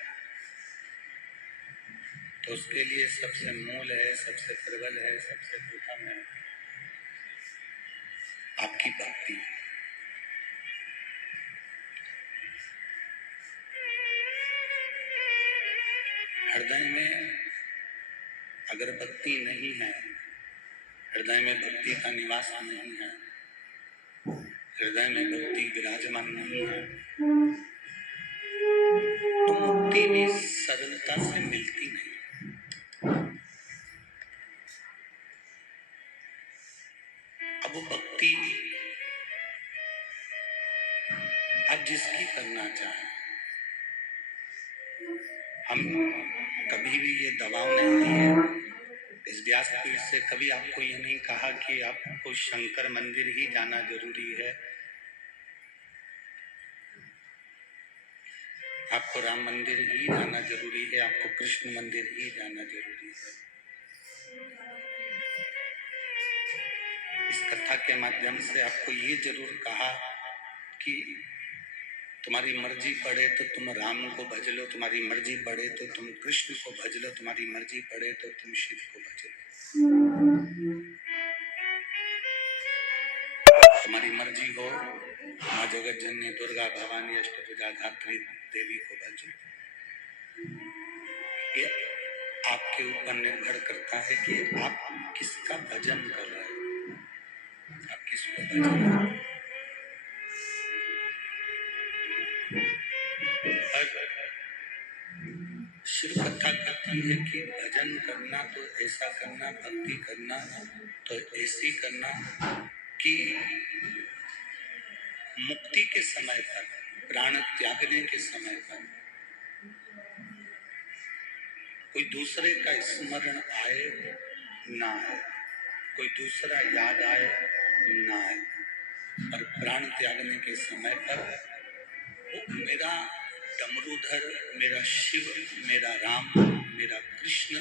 तो उसके लिए सबसे मूल है, सबसे प्रबल है, सबसे प्रथम है आपकी भक्ति। हृदय में अगर भक्ति नहीं है, हृदय में भक्ति का निवास नहीं है, हृदय में भक्ति विराजमान नहीं है, तो मुक्ति भी सरलता से मिलती नहीं। अब भक्ति आप जिसकी करना चाहें, हम कभी भी ये दबाव नहीं दिए, इस व्यासपीठ से कभी आपको ये नहीं कहा कि आपको शंकर मंदिर ही जाना जरूरी है, आपको राम मंदिर ही जाना जरूरी है, आपको कृष्ण मंदिर ही जाना जरूरी है। इस कथा के माध्यम से आपको ये जरूर कहा कि तुम्हारी मर्जी पड़े तो तुम राम को भज लो, तुम्हारी मर्जी पड़े तो तुम कृष्ण को भज लो, तुम्हारी मर्जी पड़े तो तुम शिव को भज लो। तुम्हारी मर्जी हो माँ जगत जननी दुर्गा भवानी अष्टभुजा धात्री देवी को भज लो। ये आपके ऊपर निर्भर करता है कि आप किसका भजन कर रहे हो, आप किसको भजन कर रहे हो। शिव कथा कहती है कि भजन करना तो ऐसा करना, भक्ति करना तो ऐसी करना कि मुक्ति के समय पर, प्राण त्यागने के समय पर कोई दूसरे का स्मरण आए ना आए, कोई दूसरा याद आए ना आए, पर प्राण त्यागने के समय पर वो मेरा डमरूधर, मेरा शिव, मेरा राम, मेरा कृष्ण,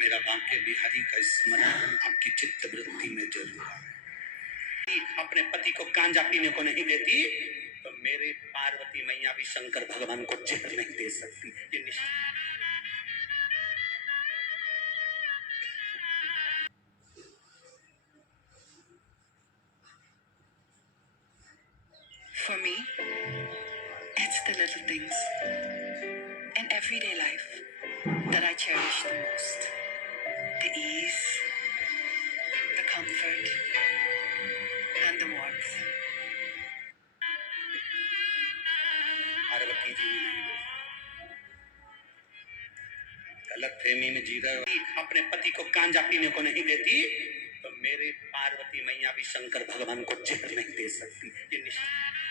मेरा बांके बिहारी का स्मरण आपकी चित्त वृत्ति में जरूर आए। अपने पति को गांजा पीने को नहीं देती तो मेरे पार्वती मैया भी शंकर भगवान को जहर नहीं दे सकती। ये निश्चित। For me, it's the little things in everyday life that I cherish the most. The ease, the comfort, and the warmth. Parvati ji भी नहीं दे, गलत फहमी में जी रहे हो। अपने पति को गांजा पीने को नहीं देती तो मेरे पार्वती मैया भी शंकर भगवान को जहर नहीं दे सकती। ये निश्चित।